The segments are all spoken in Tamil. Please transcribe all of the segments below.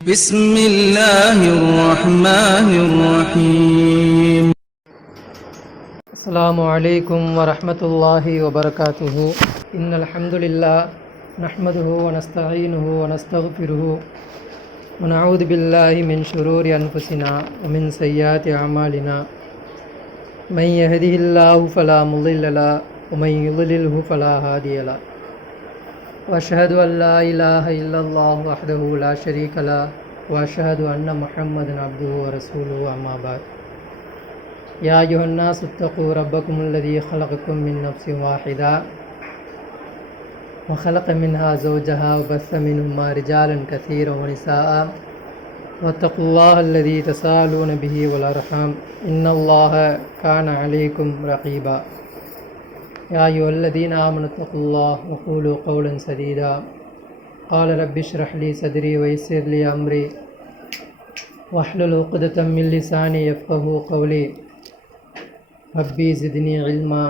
بسم الله الرحمن الرحيم. السلام عليكم ورحمة الله وبركاته. إن الحمد لله نحمده ونستعينه ونستغفره ونعوذ بالله من شرور أنفسنا ومن سيئات أعمالنا. من يهده الله فلا مضل له ومن يضلله فلا هادي له. وأشهد أن لا إله إلا الله وحده لا شريك له وأشهد أن محمدا عبده ورسوله أما بعد. يا أيها الناس اتقوا ربكم الذي خلقكم من نفس واحدة وخلق منها زوجها وبث منهما رجالا كثيرا ونساء واتقوا الله الذي تساءلون به والأرحام إن الله كان عليكم رقيبا. يا أيها الذين آمنوا اتقوا الله وقولوا قولا سديدا. قال رب اشرح لي صدري ويسر لي أمري واحلل عقدة من لساني يفقهوا قولي. ربي زدني علما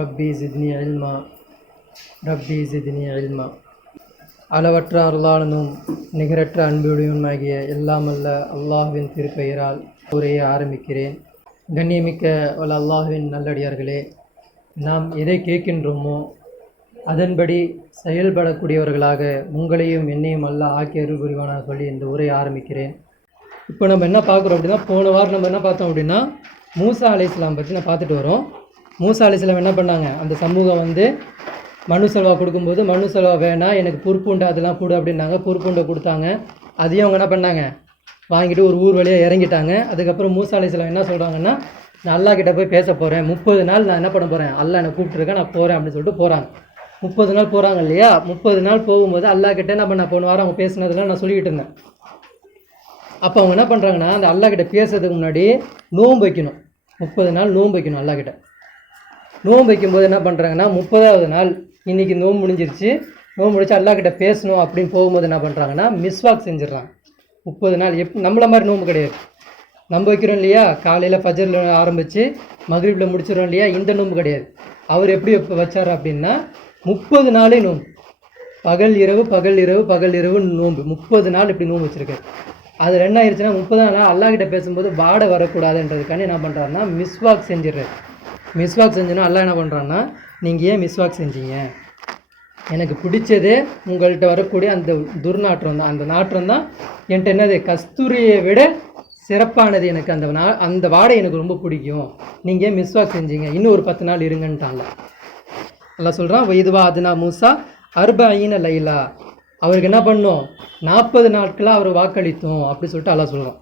ربي زدني علما ربي زدني علما. அளவற்ற அருளாளனும் நிகரற்ற அன்புடையவனாகிய எல்லாமல்ல அல்லாஹ்வின் திருப்பெயரால் உரையை ஆரம்பிக்கிறேன். கண்ணியமிக்க வல்ல அல்லாஹ்வின் நல்லடியார்களே, நாம் எதை கேட்கின்றோமோ அதன்படி செயல்படக்கூடியவர்களாக உங்களையும் என்னையும் அல்லாஹ் ஆக்கி அருள் புரிவானாக சொல்லி இந்த உரையை ஆரம்பிக்கிறேன். இப்போ நம்ம என்ன பார்க்குறோம் அப்படின்னா, போன வாரம் நம்ம என்ன பார்த்தோம் அப்படின்னா, மூசா அலைஹிஸ்ஸலாம் பற்றி நான் பார்த்துட்டு வரோம். மூசா அலைஹிஸ்ஸலாம் என்ன பண்ணாங்க, அந்த சமூகம் மனு செல்வா கொடுக்கும்போது மனு செல்வா வேணாம், எனக்கு பொறுப்புண்டை அதெல்லாம் கொடு அப்படின்னாங்க. பொறுப்புண்டை கொடுத்தாங்க. அதையும் அவங்க என்ன பண்ணாங்க, வாங்கிட்டு ஒரு ஊர் வழியாக இறங்கிட்டாங்க. அதுக்கப்புறம் மூசா அலைஹிஸ்ஸலாம் என்ன சொல்கிறாங்கன்னா, நான் அல்லா கிட்டே போய் பேச போகிறேன், 30 நாள் நான் என்ன பண்ண போகிறேன், அல்லா என்னை கூப்பிட்டுருக்கேன், நான் போகிறேன் அப்படின்னு சொல்லிட்டு போகிறாங்க. 30 நாள் போகிறாங்க இல்லையா. 30 நாள் போகும்போது அல்லா கிட்டே என்ன பண்ண, போன வாரம் அவங்க பேசினதெல்லாம் நான் சொல்லிக்கிட்டு இருந்தேன். அப்போ அவங்க என்ன பண்ணுறாங்கன்னா, அந்த அல்லா கிட்டே பேசுறதுக்கு முன்னாடி நோன்பு வைக்கணும். 30 நாள் நோன்பு வைக்கணும். அல்லா கிட்டே நோன்பு வைக்கும்போது என்ன பண்ணுறாங்கன்னா, 30வது நாள் இன்றைக்கி நோன்பு முடிஞ்சிருச்சு, நோன்பு முடிச்சு அல்லா கிட்டே பேசணும் அப்படின்னு போகும்போது என்ன பண்ணுறாங்கன்னா, மிஸ்வாக் செஞ்சிடறாங்க. 30 நாள் நம்மள மாதிரி நோன்பு கிடையாது. நம்ம வைக்கிறோம் இல்லையா, காலையில் ஃபஜரில் ஆரம்பித்து மக்ரிபில் முடிச்சிடறோம் இல்லையா, இந்த நோன்பு கிடையாது. அவர் எப்படி வச்சார் அப்படின்னா, 30 நாளே நோன்பு, பகல் இரவு பகல் இரவு பகல் இரவு நோன்பு, 30 நாள் இப்படி நோன்பு வச்சுருக்காரு. அது என்ன ஆயிடுச்சுன்னா, 30 நாள் அல்லாஹ்கிட்ட பேசும்போது வாடை வரக்கூடாதுன்றதுக்காண்டி என்ன பண்ணுறாருன்னா, மிஸ்வாக் செஞ்சிடுறாரு. மிஸ்வாக் செஞ்சோன்னா அல்லாஹ் என்ன பண்ணுறான்னா, நீங்கள் ஏன் மிஸ்வாக் செஞ்சீங்க, எனக்கு பிடிச்சது உங்கள்கிட்ட வரக்கூடிய அந்த துர்நாற்றம் தான், அந்த நாற்றம் தான் என்கிட்ட என்னது கஸ்தூரியை விட சிறப்பானது, எனக்கு அந்த வாடை எனக்கு ரொம்ப பிடிக்கும், நீங்கள் ஏன் மிஸ்வாக் செஞ்சீங்க, இன்னும் ஒரு 10 நாள் இருங்கன்ட்டாங்க. அல்லாஹ் சொல்கிறான், இதுவா அதுனா மூசா அர்பஈன லைலா, அவருக்கு என்ன பண்ணோம், 40 நாட்களாக அவர் வாக்களித்தோம் அப்படி சொல்லிட்டு அல்லாஹ் சொல்கிறான்.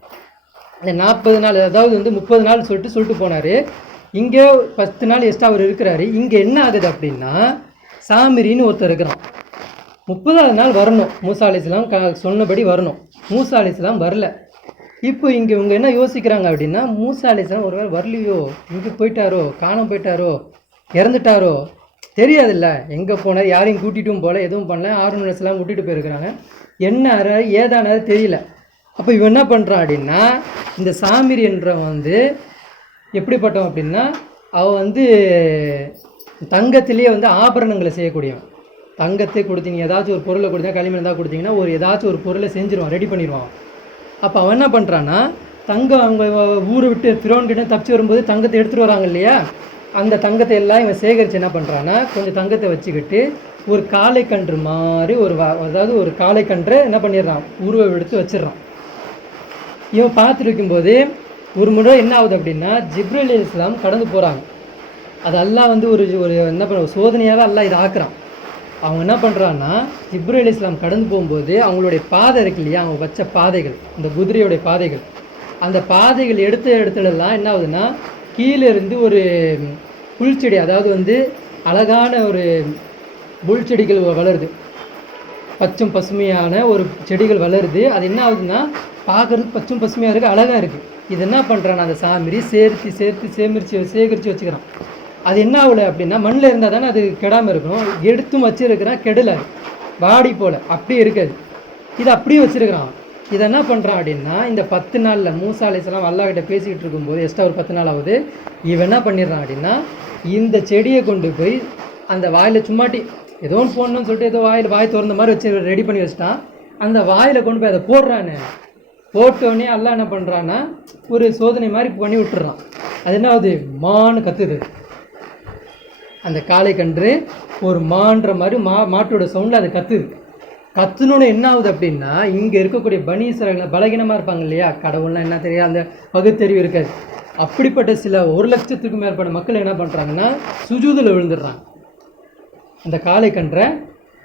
இந்த 40 நாள் அதாவது 30 நாள் சொல்லிட்டு போனார். இங்கே 10 நாள் எக்ஸ்ட்ரா அவர் இருக்கிறாரு. இங்கே என்ன ஆகுது அப்படின்னா, சாமிரின்னு ஒருத்தர் இருக்கிறான். 30வது நாள் வரணும், மூசா அலைஹிஸ்ஸலாம் சொன்னபடி வரணும். மூசா அலைஹிஸ்ஸலாம் வரல. இப்போ இங்கே இவங்க என்ன யோசிக்கிறாங்க அப்படின்னா, மூசா அலைஹிஸ்ஸலாம் ஒருவேளை வரலையோ, இங்கே போயிட்டாரோ, காணாமல் போயிட்டாரோ, இறந்துட்டாரோ தெரியாதுல்ல, எங்கே போனார், யாரையும் கூட்டிகிட்டும் போல, எதுவும் பண்ணல, ஹாரூன் அலைஹிஸ்ஸலாம் விட்டுட்டு போயிருக்கிறாங்க, என்ன ஏதானது தெரியல. அப்போ இவன் என்ன பண்ணுறான் அப்படின்னா, இந்த சாமிரி என்றவன் எப்படிப்பட்டவன் அப்படின்னா, அவன் தங்கத்திலேயே ஆபரணங்களை செய்யக்கூடியவன். தங்கத்தை கொடுத்தீங்க, ஏதாச்சும் ஒரு பொருளை கொடுத்தீங்க, களிமண் இருந்தால் கொடுத்தீங்கன்னா ஏதாச்சும் ஒரு பொருளை செஞ்சிருவான், ரெடி பண்ணிடுவான். அப்போ அவன் என்ன பண்ணுறான்னா, தங்கம் அவங்க ஊரை விட்டு ஃபிரௌன்கிட்ட தப்பிச்சு வரும்போது தங்கத்தை எடுத்துகிட்டு வராங்க இல்லையா, அந்த தங்கத்தை எல்லாம் இவன் சேகரித்து என்ன பண்ணுறான்னா, கொஞ்சம் தங்கத்தை வச்சுக்கிட்டு ஒரு காளைக்கன்று மாதிரி அதாவது ஒரு காளைக்கன்றை என்ன பண்ணிடுறான், உருவம் எடுத்து வச்சிடறான். இவன் பார்த்துட்டு இருக்கும்போது ஒரு முறை என்ன ஆகுது அப்படின்னா, ஜிப்ரீல் அலைஹிஸ்ஸலாம் கடந்து போகிறாங்க. அது அல்லாஹ் ஒரு என்ன பண்ண சோதனையாக அல்லாஹ் இதை ஆக்குறான். அவங்க என்ன பண்ணுறான்னா, ஜிப்ரீல் அலைஹிஸ்ஸலாம் கடந்து போகும்போது அவங்களுடைய பாதை இருக்கு இல்லையா, அவங்க வச்ச பாதைகள், இந்த குதிரையோடைய பாதைகள், அந்த பாதைகள் எடுத்த இடத்துலலாம் என்ன ஆகுதுன்னா, கீழே இருந்து ஒரு புல்செடி, அதாவது அழகான ஒரு புல்செடிகள் வளருது, பச்சும் பசுமையான ஒரு செடிகள் வளருது. அது என்ன ஆகுதுன்னா, பார்க்குறதுக்கு பச்சும் பசுமையாக இருக்குது, அழகாக இருக்குது. இது என்ன பண்ணுறான்னா, அந்த சாமிரி சேகரித்து வச்சுக்கிறான். அது என்ன ஆகலை அப்படின்னா, மண்ணில் இருந்தால் தானே அது கெடாமல் இருக்கணும், எடுத்தும் வச்சுருக்கிறான், கெடலை, வாடி போல் அப்படியே இருக்காது, இது அப்படியே வச்சுருக்கிறான். இதை என்ன பண்ணுறான் அப்படின்னா, இந்த 10 நாளில் மூசா அலைஹிஸ்ஸலாம் அல்லாஹ்கிட்ட பேசிக்கிட்டு இருக்கும்போது எக்ஸ்ட்ரா ஒரு 10 நாள் ஆகுது. இவன் என்ன பண்ணிடுறான் அப்படின்னா, இந்த செடியை கொண்டு போய் அந்த வாயில் சும்மாட்டி ஏதோ ஒன்று போடணும்னு சொல்லிட்டு ஏதோ வாய் திறந்த மாதிரி வச்சு ரெடி பண்ணி வச்சுட்டான். அந்த வாயில் கொண்டு போய் அதை போடுறானே, போட்டோடனே அல்லாஹ் என்ன பண்ணுறான்னா ஒரு சோதனை மாதிரி பண்ணி விட்டுறான். அது என்ன ஆகுது, மான்னு கத்துது. அந்த காளை கன்று ஒரு மான்ற மாதிரி மாட்டோட சவுண்டில் அது கத்துது. கத்துனோன்னு என்ன ஆகுது அப்படின்னா, இங்கே இருக்கக்கூடிய பனி இஸ்ராயேல் பலகீனமாக இருப்பாங்க இல்லையா, கடவுள்லாம் என்ன தெரியாது, அந்த பகுத்தறிவு இருக்காது. அப்படிப்பட்ட சில 1,00,000த்துக்கும் மேற்பட்ட மக்கள் என்ன பண்ணுறாங்கன்னா சுஜூதில் விழுந்துடுறாங்க. அந்த காளை கன்றை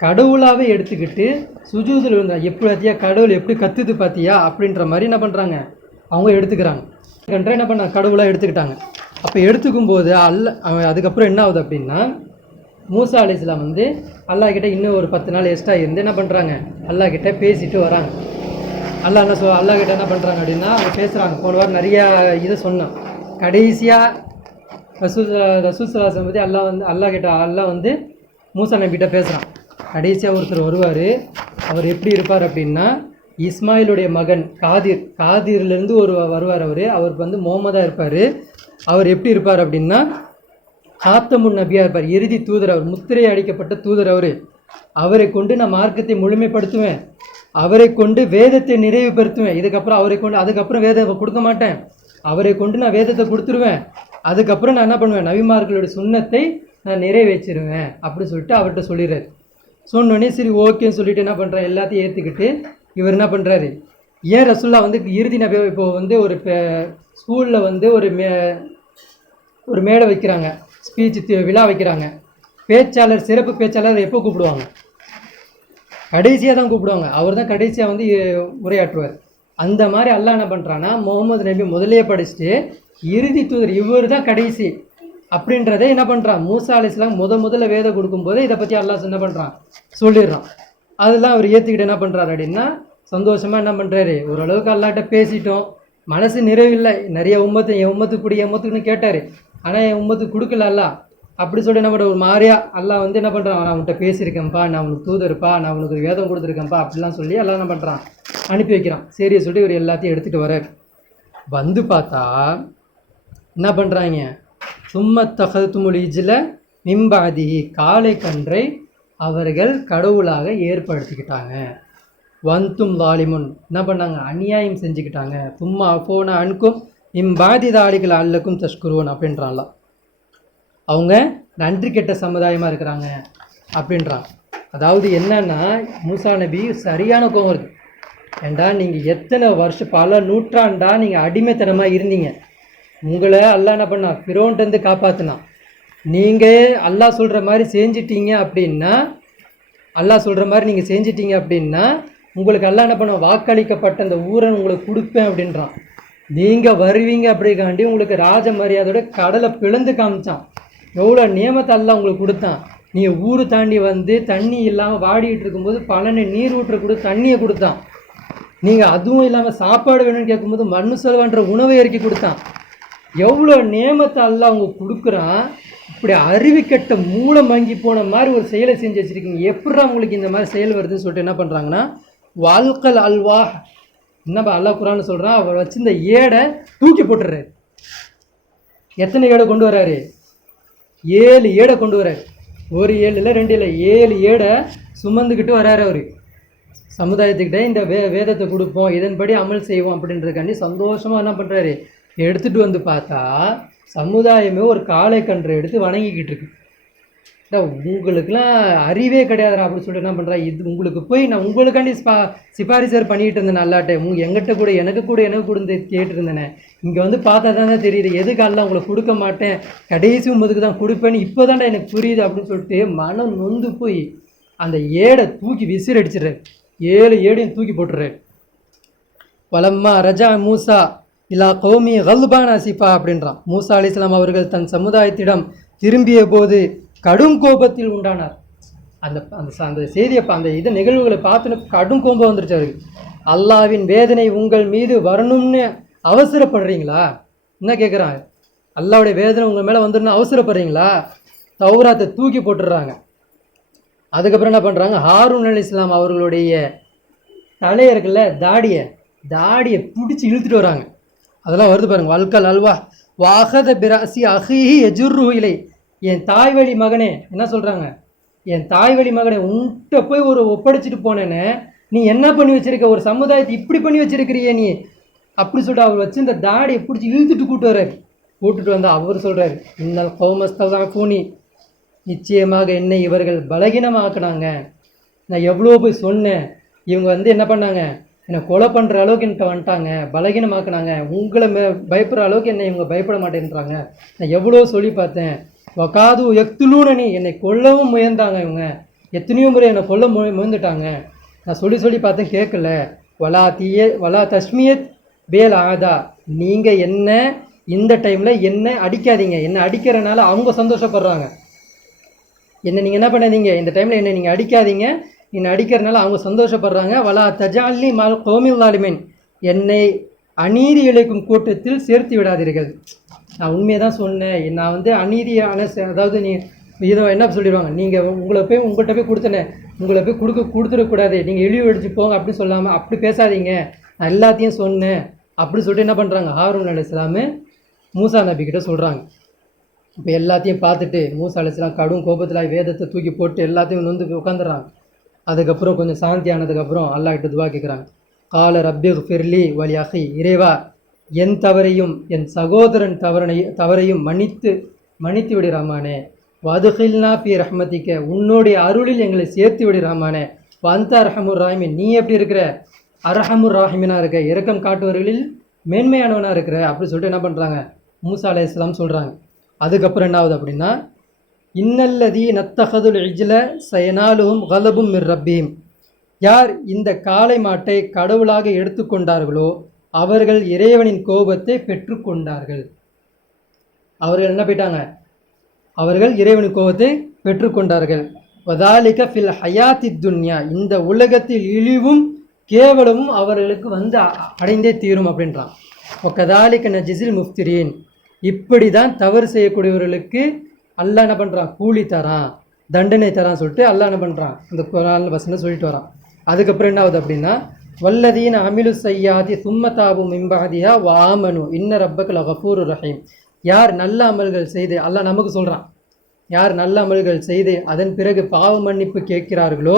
கடவுளாகவே எடுத்துக்கிட்டு சுஜூதில் விழுந்தாங்க. எப்படி கடவுள் எப்படி கத்துது பார்த்தியா அப்படின்ற மாதிரி என்ன பண்ணுறாங்க, அவங்க எடுத்துக்கிறாங்க. கன்றை என்ன பண்ணாங்க, கடவுளாக எடுத்துக்கிட்டாங்க. அப்போ எடுத்துக்கும் போது அதுக்கப்புறம் என்ன ஆகுது அப்படின்னா, மூசா அலைஹிஸ்ஸலாம் வந்து அல்லாஹ் கிட்ட இன்னும் ஒரு 10 நாள் எக்ஸ்ட்ரா இருந்து என்ன பண்ணுறாங்க, அல்லாஹ் கிட்ட பேசிட்டு வராங்க. அல்லாஹ் கிட்ட என்ன பண்ணுறாங்க அப்படின்னா, அவங்க பேசுகிறாங்க. போன வாரம் நிறையா இதை சொன்னோம். கடைசியாக ரசூலுல்லாஹி பற்றி அல்லாஹ் வந்து மூசா நபிகிட்ட பேசுகிறான். கடைசியாக ஒருத்தர் வருவார். அவர் எப்படி இருப்பார் அப்படின்னா, இஸ்மாயிலுடைய மகன் காதிர்லேருந்து வருவார். அவருக்கு வந்து முகமதாக இருப்பார். அவர் எப்படி இருப்பார் அப்படின்னா, காத்தமுன் நபியாக இருப்பார், இறுதி தூதர். அவர் முத்திரை அடிக்கப்பட்ட தூதர். அவரை கொண்டு நான் மார்க்கத்தை முழுமைப்படுத்துவேன், அவரை கொண்டு வேதத்தை நிறைவுபடுத்துவேன். அதுக்கப்புறம் வேதத்தை கொடுக்க மாட்டேன், அவரை கொண்டு நான் வேதத்தை கொடுத்துருவேன். அதுக்கப்புறம் நான் என்ன பண்ணுவேன், நபிமார்களுடைய சுன்னத்தை நான் நிறைவேற்றிடுவேன் அப்படி சொல்லிட்டு அவர்கிட்ட சொல்லிடுறாரு. சொன்னோடனே சரி ஓகேன்னு சொல்லிட்டு என்ன பண்ணுறாரு, எல்லாத்தையும் ஏற்றுக்கிட்டு இவர் என்ன பண்ணுறாரு, ஏன் ரசூல்லா வந்து இறுதி நபி இப்போ வந்து ஒரு ஸ்கூலில் வந்து ஒரு மேடை வைக்கிறாங்க, ஸ்பீச் விழா வைக்கிறாங்க. பேச்சாளர், சிறப்பு பேச்சாளர் எப்போ கூப்பிடுவாங்க, கடைசியாக தான் கூப்பிடுவாங்க. அவர் தான் கடைசியாக வந்து உரையாற்றுவார். அந்த மாதிரி அல்லாஹ் என்ன பண்ணுறான்னா, முகமது நபி முதலே படிச்சுட்டு இறுதி தூதர் இவர் தான் கடைசி அப்படின்றத என்ன பண்ணுறான், மூசா அலைஹிஸ்ஸலாம் முதல்ல வேதம் கொடுக்கும்போது இதை பற்றி அல்லாஹ் என்ன பண்ணுறான் சொல்லிடுறான். அதெல்லாம் அவர் ஏற்றுக்கிட்டு என்ன பண்ணுறாரு அப்படின்னா, சந்தோஷமாக என்ன பண்ணுறாரு, ஓரளவுக்கு அல்லாஹ்கிட்ட பேசிட்டோம், மனசு நிறைவில்லை. நிறைய என் உம்மத்துக்குன்னு கேட்டார், ஆனால் என் உம்மத்துக்கு கொடுக்கல அல்லாஹ். அப்படி சொல்லிட்டு என்ன பண்ணுற, ஒரு மாதிரியா அல்லாஹ் வந்து என்ன பண்ணுறான், நான் உன்கிட்ட பேசியிருக்கேன்ப்பா, நான் உனக்கு தூதருப்பா, நான் உனக்கு வேதம் கொடுத்துருக்கேன்ப்பா அப்படிலாம் சொல்லி எல்லாம் என்ன பண்ணுறான், அனுப்பி வைக்கிறான். சரியை சொல்லி இவர் எல்லாத்தையும் எடுத்துகிட்டு வர வந்து பார்த்தா என்ன பண்ணுறாங்க, சும்ம தகதுமுல் இஜ்ல மிம்பாதி, காளை கன்றை அவர்கள் கடவுளாக ஏற்படுத்திக்கிட்டாங்க. வந்தும் வாலிமுன், என்ன பண்ணாங்க, அநியாயம் செஞ்சுக்கிட்டாங்க. சும்மா அஃபோன அன்கும் இம்பாதி தாளிகள் அல்லக்கும் தஷ்குருவன் அப்படின்றான்ல, அவங்க நன்றி கெட்ட சமுதாயமாக இருக்கிறாங்க அப்படின்றான். அதாவது என்னன்னா, மூசா நபி சரியான கோவம் இருக்குது. ஏண்டா நீங்கள் எத்தனை வருஷம் பல நூற்றாண்டா நீங்கள் அடிமைத்தனமாக இருந்தீங்க, உங்களை அல்லாஹ் என்ன பண்ணா, ஃபிரௌன்ட்டேருந்து காப்பாற்றினான். நீங்கள் அல்லாஹ் சொல்கிற மாதிரி செஞ்சிட்டீங்க அப்படின்னா, உங்களுக்கு அல்லாஹ் என்ன பண்ண, வாக்களிக்கப்பட்ட அந்த ஊரை உங்களுக்கு கொடுப்பேன் அப்படின்றான். நீங்கள் வருவீங்க அப்படிக்காண்டி உங்களுக்கு ராஜ மரியாதையோட கடலை பிளந்து காமிச்சான். எவ்வளோ நியமத்தை அல்லாஹ் உங்களுக்கு கொடுத்தான். நீங்கள் ஊர் தாண்டி வந்து தண்ணி இல்லாமல் வாடிக்கிட்டு இருக்கும்போது பலனை நீர் ஊற்ற கொடுத்து தண்ணியை கொடுத்தான். நீங்கள் அதுவும் இல்லாமல் சாப்பாடு வேணும்னு கேட்கும்போது மண்ணு செலவன்ற உணவை இறக்கி கொடுத்தான். எவ்வளோ நியமத்தை அல்லாஹ் அவங்க கொடுக்குறான். இப்படி அறிவிக்கட்ட மூளை மங்கி போன மாதிரி ஒரு செயலை செஞ்சு வச்சுருக்கீங்க, எப்படா உங்களுக்கு இந்த மாதிரி செயல் வருதுன்னு சொல்லிட்டு என்ன பண்ணுறாங்கன்னா, வாழ்க்கல் அல்வா என்னப்பா அல்லாஹ் குரான் சொல்கிறான், அவர் வச்சு இந்த ஏடை தூக்கி போட்டுறாரு. எத்தனை ஏடை கொண்டு வர்றாரு, 7 ஏடை கொண்டு வர்றாரு. ஒரு 7 இல்லை 2 இல்லை 7 ஏடை சுமந்துக்கிட்டு வர்றாரு. அவர் சமுதாயத்துக்கிட்ட இந்த வேதத்தை கொடுப்போம், இதன்படி அமல் செய்வோம் அப்படின்றதுக்காண்டி சந்தோஷமாக என்ன பண்ணுறாரு, எடுத்துகிட்டு வந்து பார்த்தா சமுதாயமே ஒரு காளை கன்றை எடுத்து வணங்கிக்கிட்டு இருக்கு. உங்களுக்குலாம் அறிவே கிடையாதுரா அப்படின்னு சொல்லிட்டு என்ன பண்ணுறா, இது உங்களுக்கு போய் நான் உங்களுக்காண்டி சிபாரிசர் பண்ணிகிட்டு இருந்தேன் நல்லாட்டே, எங்கிட்ட கூட எனக்கு கொடுத்து கேட்டுருந்தேனே, இங்கே வந்து பார்த்தா தான் தெரியுது எதுக்கு அல்ல உங்களுக்கு கொடுக்க மாட்டேன், கடைசி உம்மதுக்கு தான் கொடுப்பேன்னு இப்போ தான்டா எனக்கு புரியுது அப்படின்னு சொல்லிட்டு மனம் நொந்து போய் அந்த ஏடை தூக்கி விசிறு அடிச்சிடுறாரு. 7 ஏடையும் தூக்கி போட்டுறாரு. வலம்மா ரஜா மூசா இல்லா கௌமி கல்பான் அசிஃபா அப்படின்றான். மூசா அலைஹிஸ்ஸலாம் அவர்கள் தன் சமுதாயத்திடம் திரும்பிய போது கடும் கோபத்தில் உண்டானார். அந்த செய்தியை அந்த நிகழ்வுகளை பார்த்துன்னு கடும் கோபம் வந்துருச்சு அவருக்கு. அல்லாவின் வேதனை உங்கள் மீது வரணும்னு அவசரப்படுறீங்களா, என்ன கேட்குறாங்க, அல்லாவுடைய வேதனை உங்கள் மேலே வந்துடணும் அவசரப்படுறீங்களா, தௌராத்தை தூக்கி போட்டுடுறாங்க. அதுக்கப்புறம் என்ன பண்ணுறாங்க, ஹாரூன் அலைஹிஸ்ஸலாம் அவர்களுடைய தலையருக்குள்ள தாடியை பிடிச்சி இழுத்துட்டு வராங்க. அதெல்லாம் வருது பாருங்க, வல்கல் அல்வா வாகத பிராசி அஹிஹி எஜுர்ரு இலை, என் தாய்வழி மகனே என்ன சொல்கிறாங்க, என் தாய்வழி மகனே உன்கிட்ட போய் ஒரு ஒப்படைச்சிட்டு போனேன்னு நீ என்ன பண்ணி வச்சிருக்க, ஒரு சமுதாயத்தை இப்படி பண்ணி வச்சிருக்கிறியே நீ அப்படி சொல்லிட்டு அவர் வச்சு இந்த தாடியை பிடிச்சி இழுத்துட்டு கூப்பிட்டு வர்றாரு. கூப்பிட்டுட்டு வந்தால் அவர் சொல்கிறார், இன்னல் கௌமஸ்தான் பூனி, நிச்சயமாக என்னை இவர்கள் பலகீனமாக்குனாங்க. நான் எவ்வளோ போய் சொன்னேன், இவங்க என்ன பண்ணாங்க, என்னை கொலை பண்ணுற அளவுக்கு என்கிட்ட வந்துட்டாங்க, பலகீனமாக்குனாங்க. உங்களை பயப்படுற அளவுக்கு என்னை இவங்க பயப்பட மாட்டேன்றாங்க. நான் எவ்வளோ சொல்லி பார்த்தேன். வகாது எக்துலூனி, என்னை கொல்லவும் முயன்றாங்க. இவங்க எத்தனையோ முறை என்னை கொல்ல முயந்துட்டாங்க. நான் சொல்லி பார்த்தேன், கேட்கல. வலா தஸ்மியத் பேல் ஆதா, நீங்கள் என்ன இந்த டைமில் என்ன அடிக்காதீங்க. என்னை அடிக்கிறனால அவங்க சந்தோஷப்படுறாங்க. என்னை நீங்கள் என்ன பண்ணாதீங்க, இந்த டைமில் என்னை நீங்கள் அடிக்காதீங்க. என்னை அடிக்கிறனால அவங்க சந்தோஷப்படுறாங்க. வலா தஜாலி மால் கோமில் ஆலிமின், என்னை அநீதி இழைக்கும் கூட்டத்தில் சேர்த்து விடாதீர்கள். நான் உண்மையை தான் சொன்னேன். நான் அநீதியான, அதாவது நீ இதை என்ன சொல்லிடுவாங்க, நீங்கள் உங்கள்கிட்ட போய் கொடுத்தனே, உங்களை போய் கொடுத்துடக்கூடாது, நீங்கள் இழிவு அடிச்சு போங்க அப்படின்னு சொல்லாமல் அப்படி பேசாதீங்க, நான் எல்லாத்தையும் சொன்னேன் அப்படி சொல்லிட்டு என்ன பண்ணுறாங்க, ஹாரூன் அலைஹிஸ்ஸலாம் மூசா நபிக்கிட்ட சொல்கிறாங்க. இப்போ எல்லாத்தையும் பார்த்துட்டு மூசா அலைஹிஸ்ஸலாம் கடும் கோபத்தில் வேதத்தை தூக்கி போட்டு எல்லாத்தையும் உட்காந்துடுறாங்க. அதுக்கப்புறம் கொஞ்சம் சாந்தி ஆனதுக்கப்புறம் அல்லாஹ்கிட்ட துவா கேட்குறாங்க. கால ரப்பி ஃபிர்லி வலி அஹி, இறைவா என் தவறையும் என் சகோதரன் தவறையும் மன்னித்து விடு ரஹ்மானே. வதுகில்னா பி ரஹ்மதிக்க, உன்னுடைய அருளில் எங்களை சேர்த்து விடு ரஹ்மானே. வந்த அரஹமுர் ராஹிமின், நீ எப்படி இருக்கிற, அரஹமுர் ராஹிமினாக இருக்க, இரக்கம் காட்டுவர்களில் மேன்மையானவனாக இருக்கிற அப்படி சொல்லிட்டு என்ன பண்ணுறாங்க, மூசா அலைஹிஸ்ஸலாம் சொல்கிறாங்க. அதுக்கப்புறம் என்ன ஆகுது அப்படின்னா, இன்னல்லதி நத்தஹதுல் இஜ்ல சயனாலுஹும் கலபும் மிர் ரப்பீம், யார் இந்த காளை மாட்டை கடவுளாக எடுத்துக்கொண்டார்களோ அவர்கள் இறைவனின் கோபத்தை பெற்றுக்கொண்டார்கள். அவர்கள் என்ன போயிட்டாங்க, அவர்கள் இறைவனின் கோபத்தை பெற்றுக்கொண்டார்கள். வதாலிக ஃபில் ஹயாத்தி துன்யா, இந்த உலகத்தில் இழிவும் கேவலமும் அவர்களுக்கு அடைந்தே தீரும் அப்படின்றான். ஒக்கதாலிக்க நஜிசில் முஃப்திரீன், இப்படி தான் தவறு செய்யக்கூடியவர்களுக்கு அல்லாஹ் என்ன பண்ணுறான், கூலி தரான், தண்டனை தரான் சொல்லிட்டு அல்லாஹ் என்ன பண்ணுறான், இந்த குர்ஆன் வசனம் சொல்லிட்டு வரான். அதுக்கப்புறம் என்ன ஆகுது அப்படின்னா, வல்லதீன அமிலு சய்யாதி சும்மதாபு மிம்பஹதியா வாமனு இன்ன ரப்பக கஃபூரு ரஹீம், யார் நல்ல அமல்கள் செய்து, அல்லாஹ் நமக்கு சொல்கிறான், யார் நல்ல அமல்கள் செய்து அதன் பிறகு பாவ மன்னிப்பு கேட்கிறார்களோ,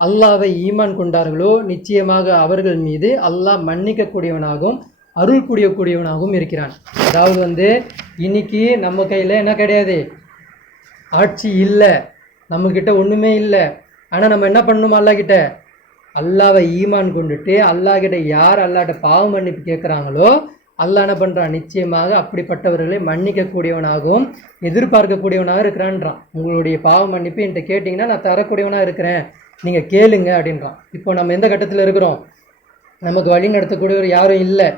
அல்லாவை ஈமான் கொண்டார்களோ, நிச்சயமாக அவர்கள் மீது அல்லாஹ் மன்னிக்கக்கூடியவனாகவும் அருள் புரியக்கூடியவனாகவும் இருக்கிறான். அதாவது இன்னைக்கு நம்ம கையில் என்ன கிடையாது, ஆட்சி இல்லை, நம்மக்கிட்ட ஒன்றுமே இல்லை. ஆனால் நம்ம என்ன பண்ணணுமா, அல்லாஹ்கிட்ட அல்லாவை ஈமான் கொண்டுட்டு அல்லாஹ்கிட்ட யார் அல்லாஹ்கிட்ட பாவ மன்னிப்பு கேட்குறாங்களோ அல்லாஹ் என்ன பண்ணுறான், நிச்சயமாக அப்படிப்பட்டவர்களை மன்னிக்கக்கூடியவனாகவும் எதிர்பார்க்கக்கூடியவனாக இருக்கிறான்றான். உங்களுடைய பாவ மன்னிப்பு என்கிட்ட கேட்டிங்கன்னா நான் தரக்கூடியவனாக இருக்கிறேன், நீங்கள் கேளுங்க அப்படின்றான். இப்போ நம்ம எந்த கட்டத்தில் இருக்கிறோம், நமக்கு வழி நடத்தக்கூடியவர் யாரும் இல்லை,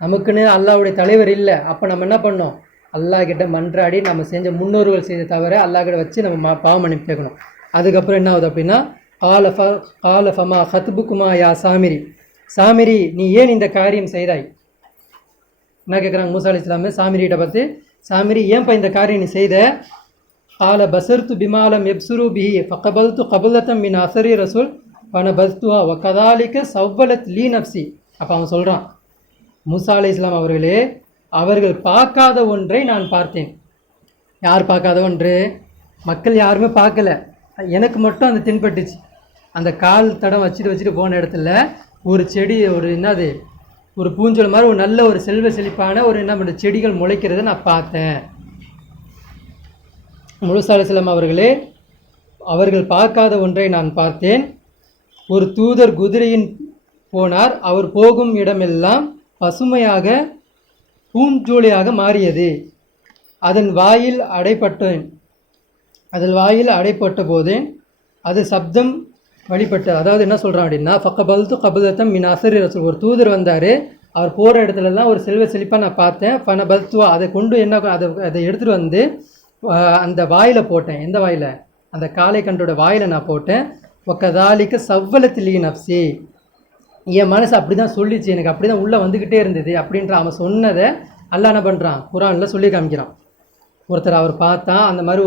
நமக்குன்னு அல்லாஹ்வுடைய தலைவர் இல்லை. அப்போ நம்ம என்ன பண்ணோம், அல்லாஹ்கிட்ட மன்றாடி நம்ம செஞ்ச முன்னோர்கள் செய்த தவிர அல்லாஹ்கிட்ட வச்சு நம்ம பாவ மன்னிப்பு கேட்கணும். அதுக்கப்புறம் என்ன ஆகுது அப்படின்னா, கால ஃபமா ஹத்புக்குமா யா சாமிரி, சாமிரி நீ ஏன் இந்த காரியம் செய்தாய், என்ன கேட்குறாங்க மூசா அலைஹிஸ்ஸலாம் சாமிரிகிட்ட பார்த்து, சாமிரி ஏன்பா இந்த காரியம் நீ செய்த. கால பசர்த்து பிமாலம் எப்சுரு பிஹி ஃபகபல்து கபலத்தம் மின் அசரி ரசூல் பன பஸ்துவா வ கதாலிக்க சவ்வலத் லீ நப்சி. அப்போ அவன் சொல்கிறான், மூசா அலைஹிஸ்ஸலாம் அவர்களே, அவர்கள் பார்க்காத ஒன்றை நான் பார்த்தேன். யார் பார்க்காத ஒன்று, மக்கள் யாருமே பார்க்கல, எனக்கு மட்டும் அந்த தென்பட்டுச்சு. அந்த கால் தடம் வச்சுட்டு போன இடத்துல ஒரு செடி, ஒரு பூஞ்சோல் மாதிரி ஒரு நல்ல ஒரு செல்வ செழிப்பான ஒரு செடிகள் முளைக்கிறத நான் பார்த்தேன். மூசா அலைஹிஸ்ஸலாம் அவர்களே, அவர்கள் பார்க்காத ஒன்றை நான் பார்த்தேன். ஒரு தூதர் குதிரையின் போனார், அவர் போகும் இடமெல்லாம் பசுமையாக பூஞ்சோலையாக மாறியது. அதன் வாயில் அடைப்பட்ட போதே அது சப்தம் வழிபட்ட. அதாவது என்ன சொல்கிறான் அப்படின்னா, ஃபக்கபல்து கபலத்தம் மின் அசரி ரசூல், ஒரு தூதர் வந்தார், அவர் போகிற இடத்துலலாம் ஒரு செல்வ செழிப்பாக நான் பார்த்தேன். ஃபன பல்துவா, அதை கொண்டு அதை எடுத்துகிட்டு வந்து அந்த வாயில் போட்டேன். எந்த வாயில், அந்த காளை கன்றோட வாயில் நான் போட்டேன். ஒக்கதாலிக்க சவ்வலத்திலி நப்சி, என் மனசு அப்படி தான் சொல்லிச்சு, எனக்கு அப்படி தான் உள்ளே வந்துக்கிட்டே இருந்தது அப்படின்ற அவன் சொன்னதை அல்லாஹ் என்ன பண்ணுறான், குர்ஆனில் சொல்லி காமிக்கிறான். ஒருத்தர் அவர் பார்த்தான், அந்த மாதிரி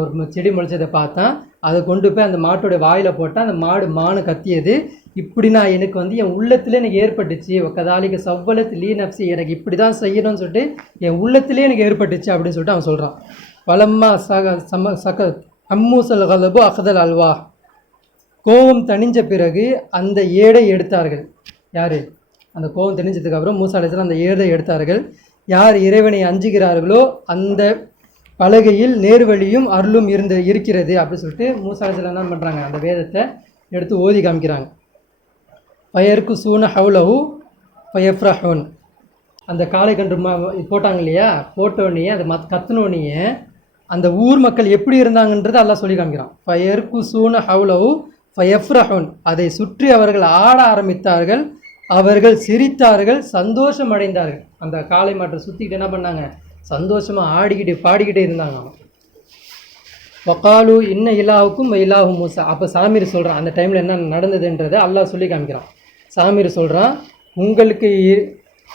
ஒரு செடி முளைச்சதை பார்த்தான், அதை கொண்டு போய் அந்த மாட்டோட வாயில் போட்டால் அந்த மானு கத்தியது. இப்படி நான் எனக்கு என் உள்ளத்திலே எனக்கு ஏற்பட்டுச்சு. கதாலிக்க சவ்வலத் லீ நப்சி, எனக்கு இப்படி தான் செய்யணும்னு சொல்லிட்டு என் உள்ளத்திலே எனக்கு ஏற்பட்டுச்சு அப்படின்னு சொல்லிட்டு அவன் சொல்கிறான். வலம்மா சக அம்மூசல் கலபு அகதல் அல்வா, கோபம் தணிஞ்ச பிறகு அந்த ஏடை எடுத்தார்கள். யார்? அந்த கோபம் தணிஞ்சதுக்கு அப்புறம் மூசா அலைஹிஸ்ஸலாம் அந்த ஏடை எடுத்தார்கள். யார் இறைவனை அஞ்சுகிறார்களோ அந்த பலகையில் நேர்வழியும் அருளும் இருக்கிறது அப்படின்னு சொல்லிட்டு மூசா அலைஹிஸ்ஸலாம் என்ன பண்ணுறாங்க, அந்த வேதத்தை எடுத்து ஓதி காமிக்கிறாங்க. ஃபயர்க்கு சூன ஹவுலஹு ஃபயஃப்ரஹூன். அந்த காளை கன்று போட்டாங்க இல்லையா, போட்டோடனே அந்த கத்துனோடனே அந்த ஊர் மக்கள் எப்படி இருந்தாங்கன்றது அல்லாஹ் சொல்லி காமிக்கிறான். ஃபயர்க்கு சூன ஹவுலஹு ஃபயஃப்ரஹூன். அதை சுற்றி அவர்கள் ஆட ஆரம்பித்தார்கள், அவர்கள் சிரித்தார்கள், சந்தோஷம் அடைந்தார்கள். அந்த காளை மாட்டை சுற்றிக்கிட்டு என்ன பண்ணாங்க, சந்தோஷமாக ஆடிக்கிட்டு பாடிக்கிட்டே இருந்தாங்க. வக்காலு இன்ன இலாவுக்கும் இலாஹு மூசா. அப்போ சாமீர் சொல்கிறான் அந்த டைமில் என்ன நடந்ததுன்றதை அல்லாஹ் சொல்லி காமிக்கிறான். சாமீர் சொல்கிறான்,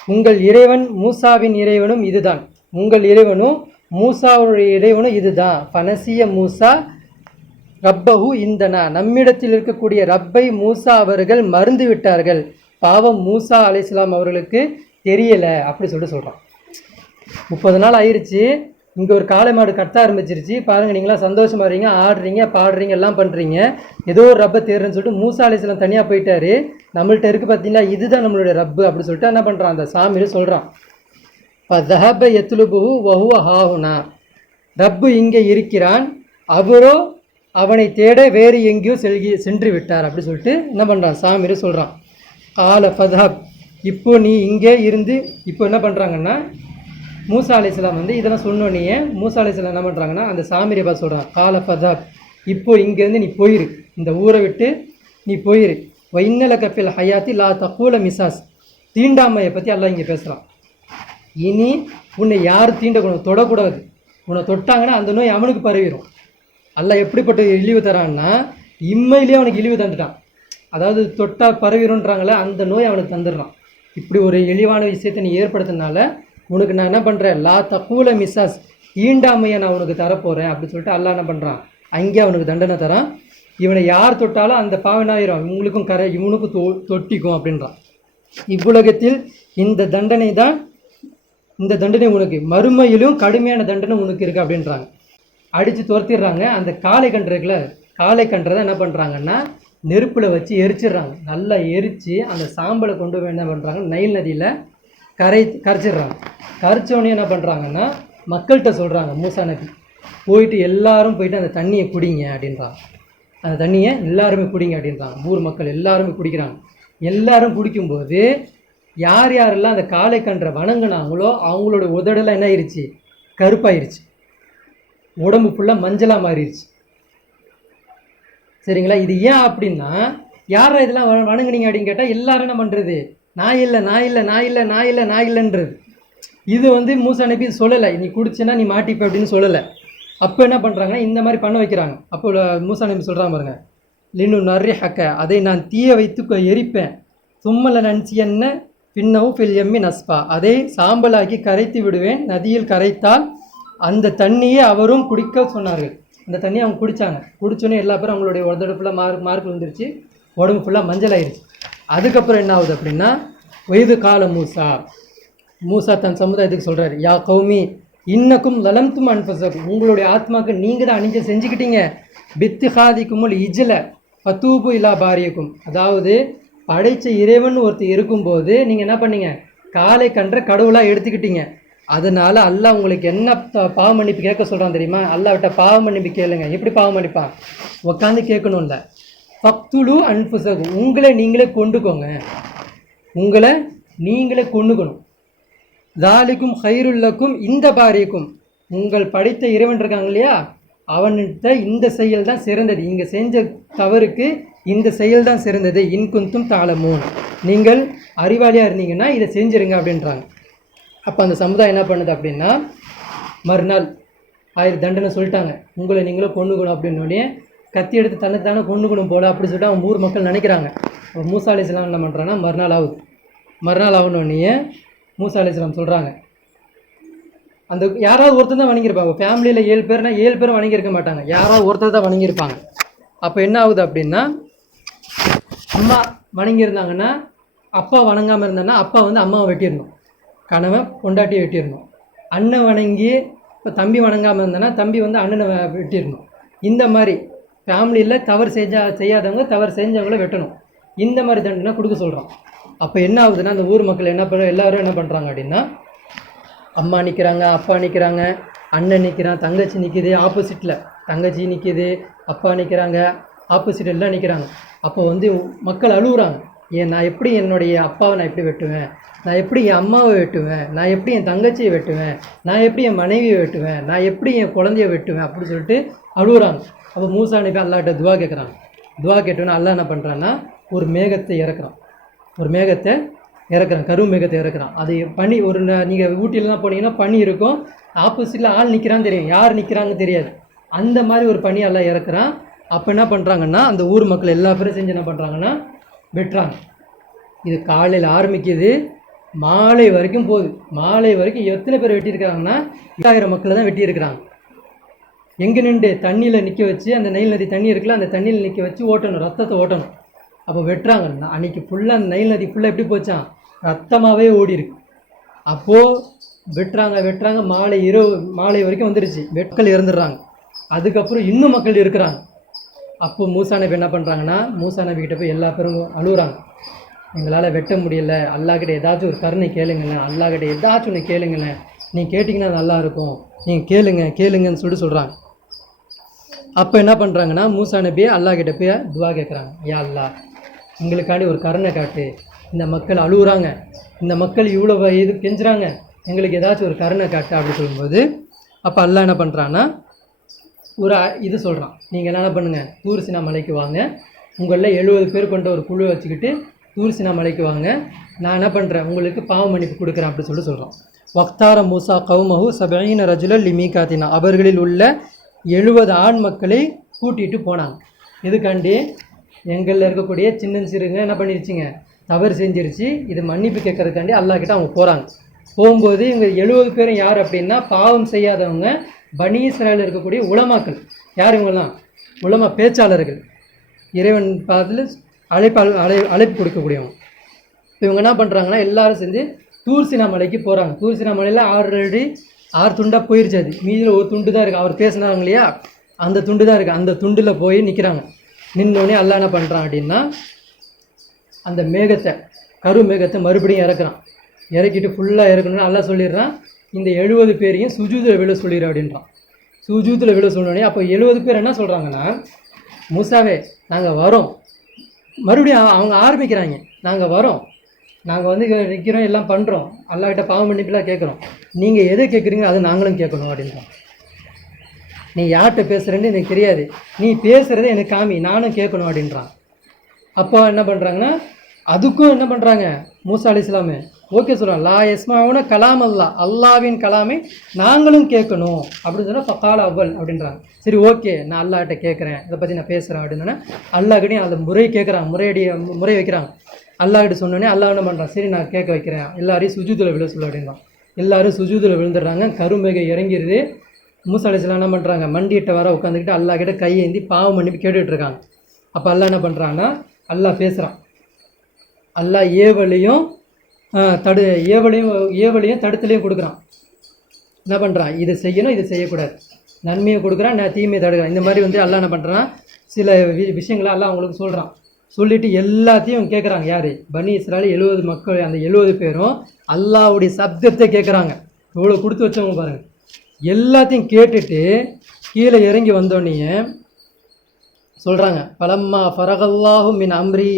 உங்கள் இறைவன் மூசாவின் இறைவனும் இதுதான், உங்கள் இறைவனும் மூசாவுடைய இறைவனும் இதுதான். ஃபனசிய மூசா ரப்பஹு இந்தனா. நம்மிடத்தில் இருக்கக்கூடிய ரப்பை மூசா அவர்கள் மறந்து விட்டார்கள், பாவம் மூசா அலைஹிஸ்ஸலாம் அவர்களுக்கு தெரியலை அப்படி சொல்லிட்டு சொல்கிறான். 30 நாள் ஆயிடுச்சு, இங்கே ஒரு காளை மாடு கட்ட ஆரம்பிச்சிருச்சு. பாருங்கள், நீங்களாம் சந்தோஷமாக இருக்கீங்க, ஆடுறீங்க, பாடுறீங்க, எல்லாம் பண்ணுறீங்க. ஏதோ ஒரு ரப்பை தேடுறேன்னு சொல்லிட்டு மூசா அலைஹிஸ்ஸலாம் தனியாக போயிட்டாரு. நம்மள்ட்ட இருக்குது பார்த்தீங்களா, இதுதான் நம்மளுடைய ரப்பு அப்படி சொல்லிட்டு என்ன பண்ணுறான், அந்த சாமியில் சொல்கிறான். ஃபதஹப யத்லுபுஹு வஹுவ ஹாஹுனா. ரப்பு இங்கே இருக்கிறான், அவரோ அவனை தேட வேறு எங்கேயோ சென்று விட்டார் அப்படி சொல்லிட்டு என்ன பண்ணுறான், சாமியில் சொல்கிறான். கால ஃபதஹப். இப்போ நீ இங்கே இருந்து இப்போ என்ன பண்ணுறாங்கன்னா, மூசா அலைஹிஸ்ஸலாம் இதெல்லாம் சொன்னோன்னே மூசா அலைஹிஸ்ஸலாம் என்ன பண்ணுறாங்கன்னா, அந்த சாமியை பார்த்து சொல்கிறான், கால ஃபதஹப், இப்போ இங்கேருந்து நீ போயிரு, இந்த ஊரை விட்டு நீ போயிரு. வைன்னல கஃபில் ஹயாத்தி லா தக்கூல மிசாஸ். தீண்டாமையை பற்றி அல்லாஹ் இங்கே பேசுகிறான். இனி உன்னை யாரும் தீண்டக்கூடாது, தொடக்கூடாது. உன்னை தொட்டாங்கன்னா அந்த நோய் அவனுக்கு பரவிடும். அல்லாஹ் எப்படிப்பட்ட இழிவு தரான்னா, இம்மையிலேயே அவனுக்கு இழிவு தந்துட்டான். அதாவது தொட்டா பரவிடும்ன்றாங்களே, அந்த நோய் அவனுக்கு தந்துடுறான். இப்படி ஒரு இழிவான விஷயத்தை நீ ஏற்படுத்தினால உனக்கு நான் என்ன பண்ணுறேன், லா தக்கூல மிசாஸ், ஈண்டாமையை நான் உனக்கு தரப்போகிறேன் அப்படின்னு சொல்லிட்டு அல்லாஹ் என்ன பண்ணுறான், அங்கே அவனுக்கு தண்டனை தரான். இவனை யார் தொட்டாலும் அந்த பாவனாயிரும், இவங்களுக்கும் இவனுக்கும் தொட்டிக்கும் அப்படின்றான். இவ்வுலகத்தில் இந்த தண்டனை உனக்கு, மறுமையிலும் கடுமையான தண்டனை உனக்கு இருக்குது அப்படின்றாங்க. அடித்து துரத்திடுறாங்க. அந்த காளை கன்று இருக்குல்ல, காளை கன்றதை என்ன பண்ணுறாங்கன்னா நெருப்பில் வச்சு எரிச்சிடுறாங்க. நல்லா எரித்து அந்த சாம்பலை கொண்டு போய் என்ன பண்ணுறாங்க, நைல் நதியில் கரைச்சிடுறாங்க. கரைச்சோடனே என்ன பண்ணுறாங்கன்னா மக்கள்கிட்ட சொல்கிறாங்க, மூசா நபி போயிட்டு எல்லாரும் போயிட்டு அந்த தண்ணியை குடிங்க அப்படின்றாங்க. அந்த தண்ணியை எல்லாருமே குடிங்க அப்படின்றாங்க. ஊர் மக்கள் எல்லாருமே குடிக்கிறாங்க. எல்லாரும் குடிக்கும்போது யார் யாரெல்லாம் அந்த காளை கன்றை வணங்கினாங்களோ அவங்களோட உதடெல்லாம் என்ன ஆயிடுச்சு, கருப்பாயிருச்சு, உடம்பு ஃபுல்லாக மஞ்சளாக மாறிடுச்சு. சரிங்களா? இது ஏன் அப்படின்னா, யாரை இதெல்லாம் வணங்குனீங்க அப்படின்னு கேட்டால் எல்லாரும் என்ன பண்ணுறது, நான் இல்லை நான் இல்லை நான் இல்லை நான் இல்லை நான் இல்லைன்றது. இது மூசா நபி சொல்லலை, நீ குடிச்சேன்னா நீ மாட்டிப்ப அப்படின்னு சொல்லலை. அப்போ என்ன பண்ணுறாங்கன்னா இந்த மாதிரி பண்ண வைக்கிறாங்க. அப்போ மூசா நபி சொல்கிறாங்க பாருங்க, லின்னு நர்ரி ஹக்க, அதை நான் தீய வைத்து எரிப்பேன், சும்மல நன்சி என்ன பின்னவும் ஃபில் எம்மி நஸ்பா, அதை சாம்பலாக்கி கரைத்து விடுவேன், நதியில் கரைத்தால் அந்த தண்ணியை அவரும் குடிக்க சொன்னார்கள். அந்த தண்ணியை அவங்க குடித்தாங்க. குடிச்சோன்னே எல்லா பேரும் அவங்களுடைய உடம்பு ஃபுல்லாக மார்க் வந்துருச்சு, உடம்பு ஃபுல்லாக மஞ்சள் ஆயிடுச்சு. அதுக்கப்புறம் என்ன ஆகுது அப்படின்னா, வயது கால மூசா தன் சமுதாயத்துக்கு சொல்கிறார், யா கௌமி இன்னக்கும் லலம்தும் அன்பசக்கும், உங்களுடைய ஆத்மாவுக்கு நீங்கள் தான் அணிஞ்ச செஞ்சுக்கிட்டீங்க, பித்துஹாதிக்குமுல் இஜ்ல பத்தூபு இல்லா பாரியக்கும், அதாவது படைத்த இறைவன் ஒருத்தர் இருக்கும்போது நீங்கள் என்ன பண்ணீங்க, காலை கன்ற கடவுளாக எடுத்துக்கிட்டீங்க. அதனால அல்லாஹ் உங்களுக்கு என்ன பாவ மன்னிப்பு கேட்க சொல்கிறான் தெரியுமா? அல்லாஹ் விட்ட பாவ மன்னிப்பு கேளுங்க. எப்படி பாவ மன்னிப்பான்? உட்காந்து கேட்கணும்ல. ஃபக்துலு அன்புசகும், உங்களை நீங்களே கொண்டுக்கோங்க, உங்களை நீங்களே கொண்டுக்கணும். தாலிக்கும் ஹைருல்லக்கும் இந்த பாரியக்கும், உங்கள் படைத்த இறைவன் இருக்காங்க இல்லையா, அவன்கிட்ட இந்த செயல் தான் சிறந்தது, இங்கே செஞ்ச தவறுக்கு இந்த செயல் தான் சிறந்தது, இன்குந்தும் தாளமோன், நீங்கள் அறிவாளியாக இருந்தீங்கன்னா இதை செஞ்சுருங்க அப்படின்றாங்க. அப்போ அந்த சமுதாயம் என்ன பண்ணுது அப்படின்னா, மறுநாள் 1000 தண்டனை சொல்லிட்டாங்க, உங்களை நீங்களும் கொண்டுக்கணும் அப்படின்னோடனே கத்தி எடுத்து தன்னைத்தானே கொண்டுக்கணும் போல அப்படி சொல்லிட்டு அவங்க ஊர் மக்கள் நினைக்கிறாங்க. மூசா அலைஹிஸ்ஸலாம் என்ன பண்ணுறாங்கன்னா, மறுநாள் ஆகணுன்னே மூசா அலைஹிஸ்ஸலாம் சொல்கிறாங்க, அந்த யாராவது ஒருத்தர் தான் வணங்கியிருப்பாங்க. ஃபேமிலியில் 7 பேர்னா 7 பேரும் வணங்கியிருக்க மாட்டாங்க, யாராவது ஒருத்தர் தான் வணங்கியிருப்பாங்க. அப்போ என்ன ஆகுது அப்படின்னா, அம்மா வணங்கியிருந்தாங்கன்னா அப்பா வணங்காமல் இருந்தாங்கன்னா அப்பா அம்மாவை வெட்டிடணும், கணவன் பொண்டாட்டியை வெட்டிடணும். அண்ணன் வணங்கி இப்போ தம்பி வணங்காமல் இருந்தானா தம்பி அண்ணனை வெட்டிடணும். இந்த மாதிரி ஃபேமிலியில் தவறு செய்யாதவங்க தவறு செஞ்சவங்கள வெட்டணும். இந்த மாதிரி தண்டனை கொடுக்க சொல்கிறோம். அப்போ என்ன ஆகுதுன்னா அந்த ஊர் மக்கள் என்ன பண்ணுற எல்லோரும் என்ன பண்ணுறாங்க அப்படின்னா, அம்மா நிற்கிறாங்க, அப்பா நிற்கிறாங்க, அண்ணன் நிற்கிறான், தங்கச்சி நிற்கிது, ஆப்போசிட்டில் தங்கச்சி நிற்கிது, அப்பா நிற்கிறாங்க, ஆப்போசிட் எல்லாம் நிற்கிறாங்க. அப்போ மக்கள் அழுகுறாங்க. நான் எப்படி என்னுடைய அப்பாவை நான் எப்படி வெட்டுவேன், நான் எப்படி என் அம்மாவை வெட்டுவேன், நான் எப்படி என் தங்கச்சியை வெட்டுவேன், நான் எப்படி என் மனைவியை வெட்டுவேன், நான் எப்படி என் குழந்தைய வெட்டுவேன் அப்படின்னு சொல்லிட்டு அழுகுறாங்க. அப்போ மூசா நபி அல்லாஹ்கிட்ட துவா கேட்குறாங்க. துவா கேட்டோன்னா அல்லாஹ் என்ன பண்ணுறான்னா ஒரு மேகத்தை இறக்குறான். கரு மேகத்தை இறக்குறான். அது பனி நீங்கள் ஊட்டிலலாம் போனீங்கன்னா பனி இருக்கும், ஆப்போசிட்டில் ஆள் நிற்கிறான்னு தெரியும், யார் நிற்கிறாங்கன்னு தெரியாது. அந்த மாதிரி ஒரு பனி எல்லாம் இறக்குறான். அப்போ என்ன பண்ணுறாங்கன்னா அந்த ஊர் மக்கள் எல்லா பேரும் செஞ்சு என்ன பண்ணுறாங்கன்னா வெட்டுறாங்க. இது காலையில் ஆரம்பிக்குது, மாலை வரைக்கும் போகுது. மாலை வரைக்கும் எத்தனை பேர் வெட்டியிருக்கிறாங்கன்னா 2000 மக்களை தான் வெட்டியிருக்கிறாங்க. எங்கே நின்று தண்ணியில் நிற்க வச்சு, அந்த நைல் நதி தண்ணி இருக்குல்ல, அந்த தண்ணியில் நிற்க வச்சு ஓட்டணும், ரத்தத்தை ஓட்டணும். அப்போ வெட்டுறாங்கன்னா அன்றைக்கி ஃபுல்லாக அந்த நைல் நதி ஃபுல்லாக எப்படி போச்சான், ரத்தமாகவே ஓடி இருக்கு. அப்போது வெட்டுறாங்க. மாலை வரைக்கும் வந்துருச்சு, மக்கள் இறந்துடுறாங்க. அதுக்கப்புறம் இன்னும் மக்கள் இருக்கிறாங்க. அப்போ மூசா நபி என்ன பண்ணுறாங்கன்னா, மூசா நபி கிட்ட போய் எல்லா பேரும் அழுகுறாங்க. எங்களால் வெட்ட முடியல, அல்லாஹ்கிட்ட ஏதாச்சும் ஒரு கருணை கேளுங்களேன், அல்லாஹ்கிட்ட ஏதாச்சும் ஒன்று கேளுங்களேன், நீங்கள் கேட்டிங்கன்னா நல்லாயிருக்கும், நீங்கள் கேளுங்கன்னு சொல்கிறாங்க. அப்போ என்ன பண்ணுறாங்கன்னா மூசா நபி அல்லாஹ்கிட்ட போய் துவா கேட்குறாங்க. யா அல்லாஹ், எங்களுக்காண்டி ஒரு கருணை காட்டு, இந்த மக்கள் அழுகுறாங்க, இந்த மக்கள் இவ்வளோ இது கெஞ்சுறாங்க, எங்களுக்கு ஏதாச்சும் ஒரு கருணை காட்டு அப்படின்னு சொல்லும்போது, அப்போ அல்லாஹ் என்ன பண்ணுறான்னா ஒரு இது சொல்கிறான். நீங்கள் என்ன பண்ணுங்கள், தூர் சினா மலைக்கு வாங்க, உங்களில் 70 பேர் கொண்ட ஒரு குழு வச்சுக்கிட்டு தூர் சினா மலைக்கு வாங்க, நான் என்ன பண்ணுறேன் உங்களுக்கு பாவ மன்னிப்பு கொடுக்குறேன் அப்படின்னு சொல்கிறான். வக்தார மூசா கவுமஹு 70 ரஜுலல் லிமீகாத்தினா, அவர்களில் உள்ள 70 ஆண் மக்களை கூட்டிகிட்டு போனாங்க. இதுக்காண்டி எங்களில் இருக்கக்கூடிய சின்ன சிறுங்க என்ன பண்ணிருச்சிங்க, தவறு செஞ்சிருச்சு, இது மன்னிப்பு கேட்கறதுக்காண்டி அல்லாஹ்கிட்ட அவங்க போகிறாங்க. போகும்போது இவங்க 70 பேரும் யார் அப்படின்னா பாவம் செய்யாதவங்க, பனி இஸ்ராயேலில் இருக்கக்கூடிய உலமாக்கள். யார் இவங்கெல்லாம்? உலமா பேச்சாளர்கள், இறைவன் பாதத்தில் அழைப்பு கொடுக்கக்கூடியவங்க. இவங்க என்ன பண்ணுறாங்கன்னா எல்லாரும் செஞ்சு தூர் சினா மலைக்கு போகிறாங்க. தூர் சினா மலையில் ஆல்ரெடி 6 துண்டாக போயிருச்சு, அது மீதில் ஒரு துண்டு தான் இருக்குது. அவர் பேசினாங்க இல்லையா, அந்த துண்டு தான் இருக்குது. அந்த துண்டில் போய் நிற்கிறாங்க. நின்னோடனே அல்லாஹ் என்ன பண்ணுறான் அப்படின்னா அந்த கரு மேகத்தை மறுபடியும் இறக்குறான். இறக்கிட்டு ஃபுல்லாக இறக்கணும்னு அல்லாஹ் சொல்லிடுறான், இந்த 70 பேரையும் சுஜூதில் விழ சொல்லிடு அப்படின்றான். சுஜூதில் விழ சொன்னோடனே அப்போ 70 பேர் என்ன சொல்கிறாங்கன்னா, மூசாவே நாங்கள் வரோம். மறுபடியும் அவங்க ஆரம்பிக்கிறாங்க, நாங்கள் வரோம், நாங்கள் நிற்கிறோம், எல்லாம் பண்ணுறோம், அல்லாஹ்கிட்ட பாவம் மன்னிப்புலாம் கேட்குறோம், நீங்கள் எதை கேட்குறீங்க அதை நாங்களும் கேட்கணும் அப்படின்றான். நீ யார்கிட்ட பேசுகிறேன்னு எனக்கு தெரியாது, நீ பேசுகிறத எனக்கு காமி, நானும் கேட்கணும் அப்படின்றான். அப்போ என்ன பண்ணுறாங்கன்னா அதுக்கும் என்ன பண்ணுறாங்க மூசா அலைஹிஸ்ஸலாமு ஓகே சொல்கிறான். லா யஸ்மாவுன கலாம் அல்லாவின் கலாமை நாங்களும் கேட்கணும் அப்படின்னு சொன்னால் ஃபகால அவ்வல் அப்படின்றாங்க. சரி ஓகே, நான் அல்லாஹ்கிட்ட கேட்குறேன், இதை பற்றி நான் பேசுகிறேன் அப்படின்னா அல்லாஹ்கிட்டையும் அந்த முறை கேட்குறாங்க, முறை வைக்கிறாங்க. அல்லாஹ்கிட்ட சொன்னோடனே அல்லாஹ் என்ன பண்ணுறான், சரி நான் கேட்க வைக்கிறேன், எல்லாரையும் சுஜூதில் விழ சொல்ல அப்படின்றான். எல்லோரும் சுஜூதில் விழுந்துடுறாங்க. கருமேகை இறங்கிடுது. மூசா அலைஹிஸ்ஸலாம் என்ன பண்ணுறாங்க, மண்டிகிட்ட வர உட்காந்துக்கிட்டு அல்லாஹ்கிட்ட கையேந்தி பாவம் மன்னிப்பு கேட்டுட்டு இருக்காங்க. அப்போ அல்லாஹ் என்ன பண்ணுறாங்கன்னா அல்லாஹ் பேசுகிறான். அல்லாஹ் ஏவலையும் தடுத்துலையும் கொடுக்குறான். என்ன பண்ணுறான், இதை செய்யணும், இதை செய்யக்கூடாது, நன்மையை கொடுக்குறான், நான் தீமையை தடுக்கிறான். இந்த மாதிரி அல்லாஹ் என்ன பண்ணுறான், சில விஷயங்களை அல்லாஹ் அவங்களுக்கு சொல்கிறான். சொல்லிவிட்டு எல்லாத்தையும் கேட்குறாங்க. யார்? பனி இஸ்ராயேல் 70 மக்கள். அந்த 70 பேரும் அல்லாஹ்வுடைய சப்தத்தை கேட்குறாங்க. இவ்வளோ கொடுத்து வச்சவங்க பாருங்கள். எல்லாத்தையும் கேட்டுட்டு கீழே இறங்கி வந்தோடனே சொல்கிறாங்க, பலம்மா ஃபரகல்லாஹு மின் அம்ரி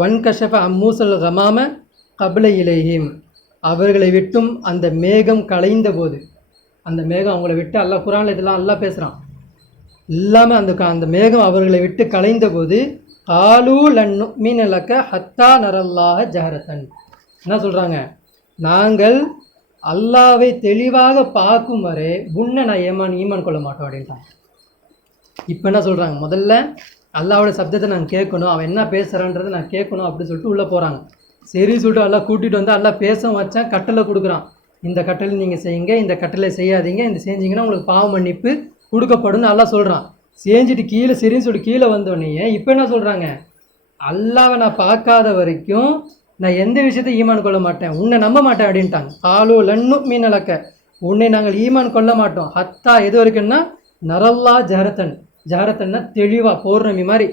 வன்கஷஃப அம்மூசல் கமாம கபில இலைஹிம், அவர்களை விட்டும் அந்த மேகம் கலைந்த போது, அந்த மேகம் அவங்கள விட்டு அல்லாஹ் குர்ஆனில் இதெல்லாம் அல்லாஹ் பேசுகிறான் எல்லாமே. அந்த மேகம் அவர்களை விட்டு கலைந்த போது காலூ லன் நுமின லக ஹத்தா நரல்லாஹ ஜஹரத்தன், என்ன சொல்கிறாங்க, நாங்கள் அல்லாவை தெளிவாக பார்க்கும் வரை உன்னை நான் ஈமான் கொள்ள மாட்டோம் அப்படின்றாங்க. இப்போ என்ன சொல்கிறாங்க, முதல்ல அல்லாவோட சப்தத்தை நான் கேட்கணும், அவன் என்ன பேசுகிறான்றதை நான் கேட்கணும் அப்படின்னு சொல்லிட்டு உள்ளே போகிறாங்க. சரி சொல்லிட்டு அல்லாஹ் கூட்டிகிட்டு வந்து அல்லாஹ் பேச வச்சான், கட்டளை கொடுக்குறான். இந்த கட்டளை நீங்கள் செய்யுங்க, இந்த கட்டளை செய்யாதீங்க, இந்த செஞ்சிங்கன்னா உங்களுக்கு பாவ மன்னிப்பு கொடுக்கப்படும்னு அல்லாஹ் சொல்கிறான். செஞ்சுட்டு கீழே சரின்னு சொல்லிட்டு கீழே வந்தோடனே இப்போ என்ன சொல்கிறாங்க, அல்லாவை நான் பார்க்காத வரைக்கும் நான் எந்த விஷயத்தையும் ஈமான் கொள்ள மாட்டேன், உன்னை நம்ப மாட்டேன் அப்படின்ட்டாங்க. காலோ லன்னு மீனலக்க, உன்னை நாங்கள் ஈமான் கொள்ள மாட்டோம், ஹத்தா எது வரைக்கும்னா நரல்லா ஜஹரத்தன், ஜாரத்தன்னா தெளிவாக பௌர்ணமி மாதிரி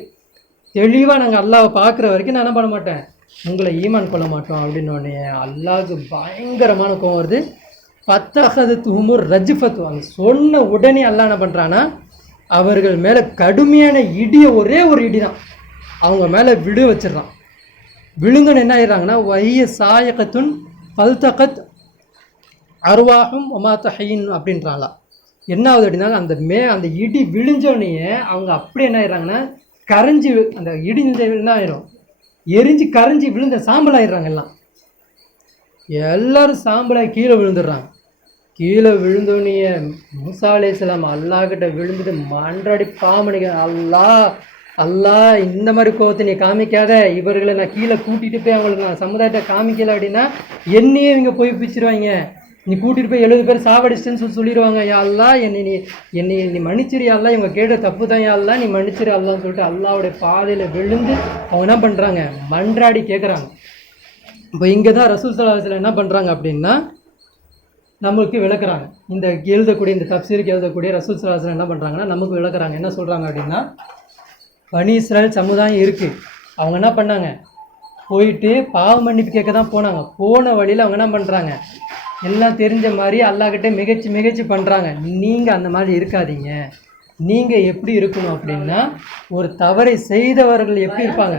தெளிவாக நாங்கள் அல்லாவை பார்க்குற வரைக்கும் நான் என்ன பண்ண மாட்டேன், உங்களை ஈமான் கொள்ள மாட்டோம் அப்படின்னோடனே அல்லாவுக்கு பயங்கரமான கோவம் வருது. பத்தகது துமுர் ரஜிஃபத்து, அவங்க சொன்ன உடனே அல்லாஹ் என்ன பண்ணுறான்னா அவர்கள் மேலே கடுமையான இடியை, ஒரே ஒரு இடி தான் அவங்க மேலே விழு வச்சிடறான். விழுங்கன்னு என்ன ஆயிடுறாங்கன்னா வைய சாயகத்துன் பல்தகத் அருவாகும் ஒமாத்தஹின் அப்படின்றாங்களா. என்ன ஆகுது அப்படின்னா அந்த இடி விழிஞ்சோடனே அவங்க அப்படி என்ன ஆயிடுறாங்கன்னா கரைஞ்சி, அந்த இடி என்ன ஆயிரும், எரிஞ்சு கரைஞ்சி விழுந்த சாம்பல் ஆயிடுறாங்க. எல்லாரும் சாம்பலாக கீழே விழுந்துடுறாங்க. கீழே விழுந்தோடனே மூசா அலைஹிஸ்ஸலாம் அல்லாஹ்கிட்ட விழுந்துட்டு மன்றாடி பாவமணிக்க, அல்லாஹ் இந்த மாதிரி கோவத்தை நீ காமிக்காத, இவர்களை நான் கீழே கூட்டிகிட்டு போய் அவங்களுக்கு நான் சமுதாயத்தை காமிக்கல அப்படின்னா என்னையே இவங்க போய் பிடிச்சிருவாங்க, நீ கூட்டிகிட்டு போய் 70 பேர் சாவடிச்சிட்டேன்னு சொல்லிடுவாங்க. யா அல்லாஹ் என்னை நீ மன்னிச்சிரு யா அல்லாஹ், இவங்க கேட்ட தப்பு தான் யா அல்லாஹ், நீ மன்னிச்சிரு அல்லாஹ்னு சொல்லிட்டு அல்லாஹ்வுடைய பாதையில் விழுந்து அவங்க என்ன பண்ணுறாங்க, மன்றாடி கேட்குறாங்க. இப்போ இங்கே தான் ரசூல் ஸல்லல்லாஹு அலைஹி வஸல்லம் என்ன பண்ணுறாங்க அப்படின்னா நமக்கு விளக்குறாங்க. இந்த எழுதக்கூடிய, இந்த தப்சீருக்கு எழுதக்கூடிய ரசூல் ஸல்லல்லாஹு அலைஹி வஸல்லம் என்ன பண்ணுறாங்கன்னா நமக்கு விளக்குறாங்க. என்ன சொல்கிறாங்க அப்படின்னா, பனி இஸ்ராயல் சமுதாயம் இருக்குது, அவங்க என்ன பண்ணாங்க, போயிட்டு பாவ மன்னிப்பு கேட்க தான் போனாங்க. போன வழியில் அவங்க என்ன பண்ணுறாங்க, எல்லாம் தெரிஞ்ச மாதிரி அல்லாஹ்கிட்ட மிகச்சி பண்ணுறாங்க. நீங்கள் அந்த மாதிரி இருக்காதீங்க, நீங்கள் எப்படி இருக்கணும் அப்படின்னா ஒரு தவறை செய்தவர்கள் எப்படி இருப்பாங்க,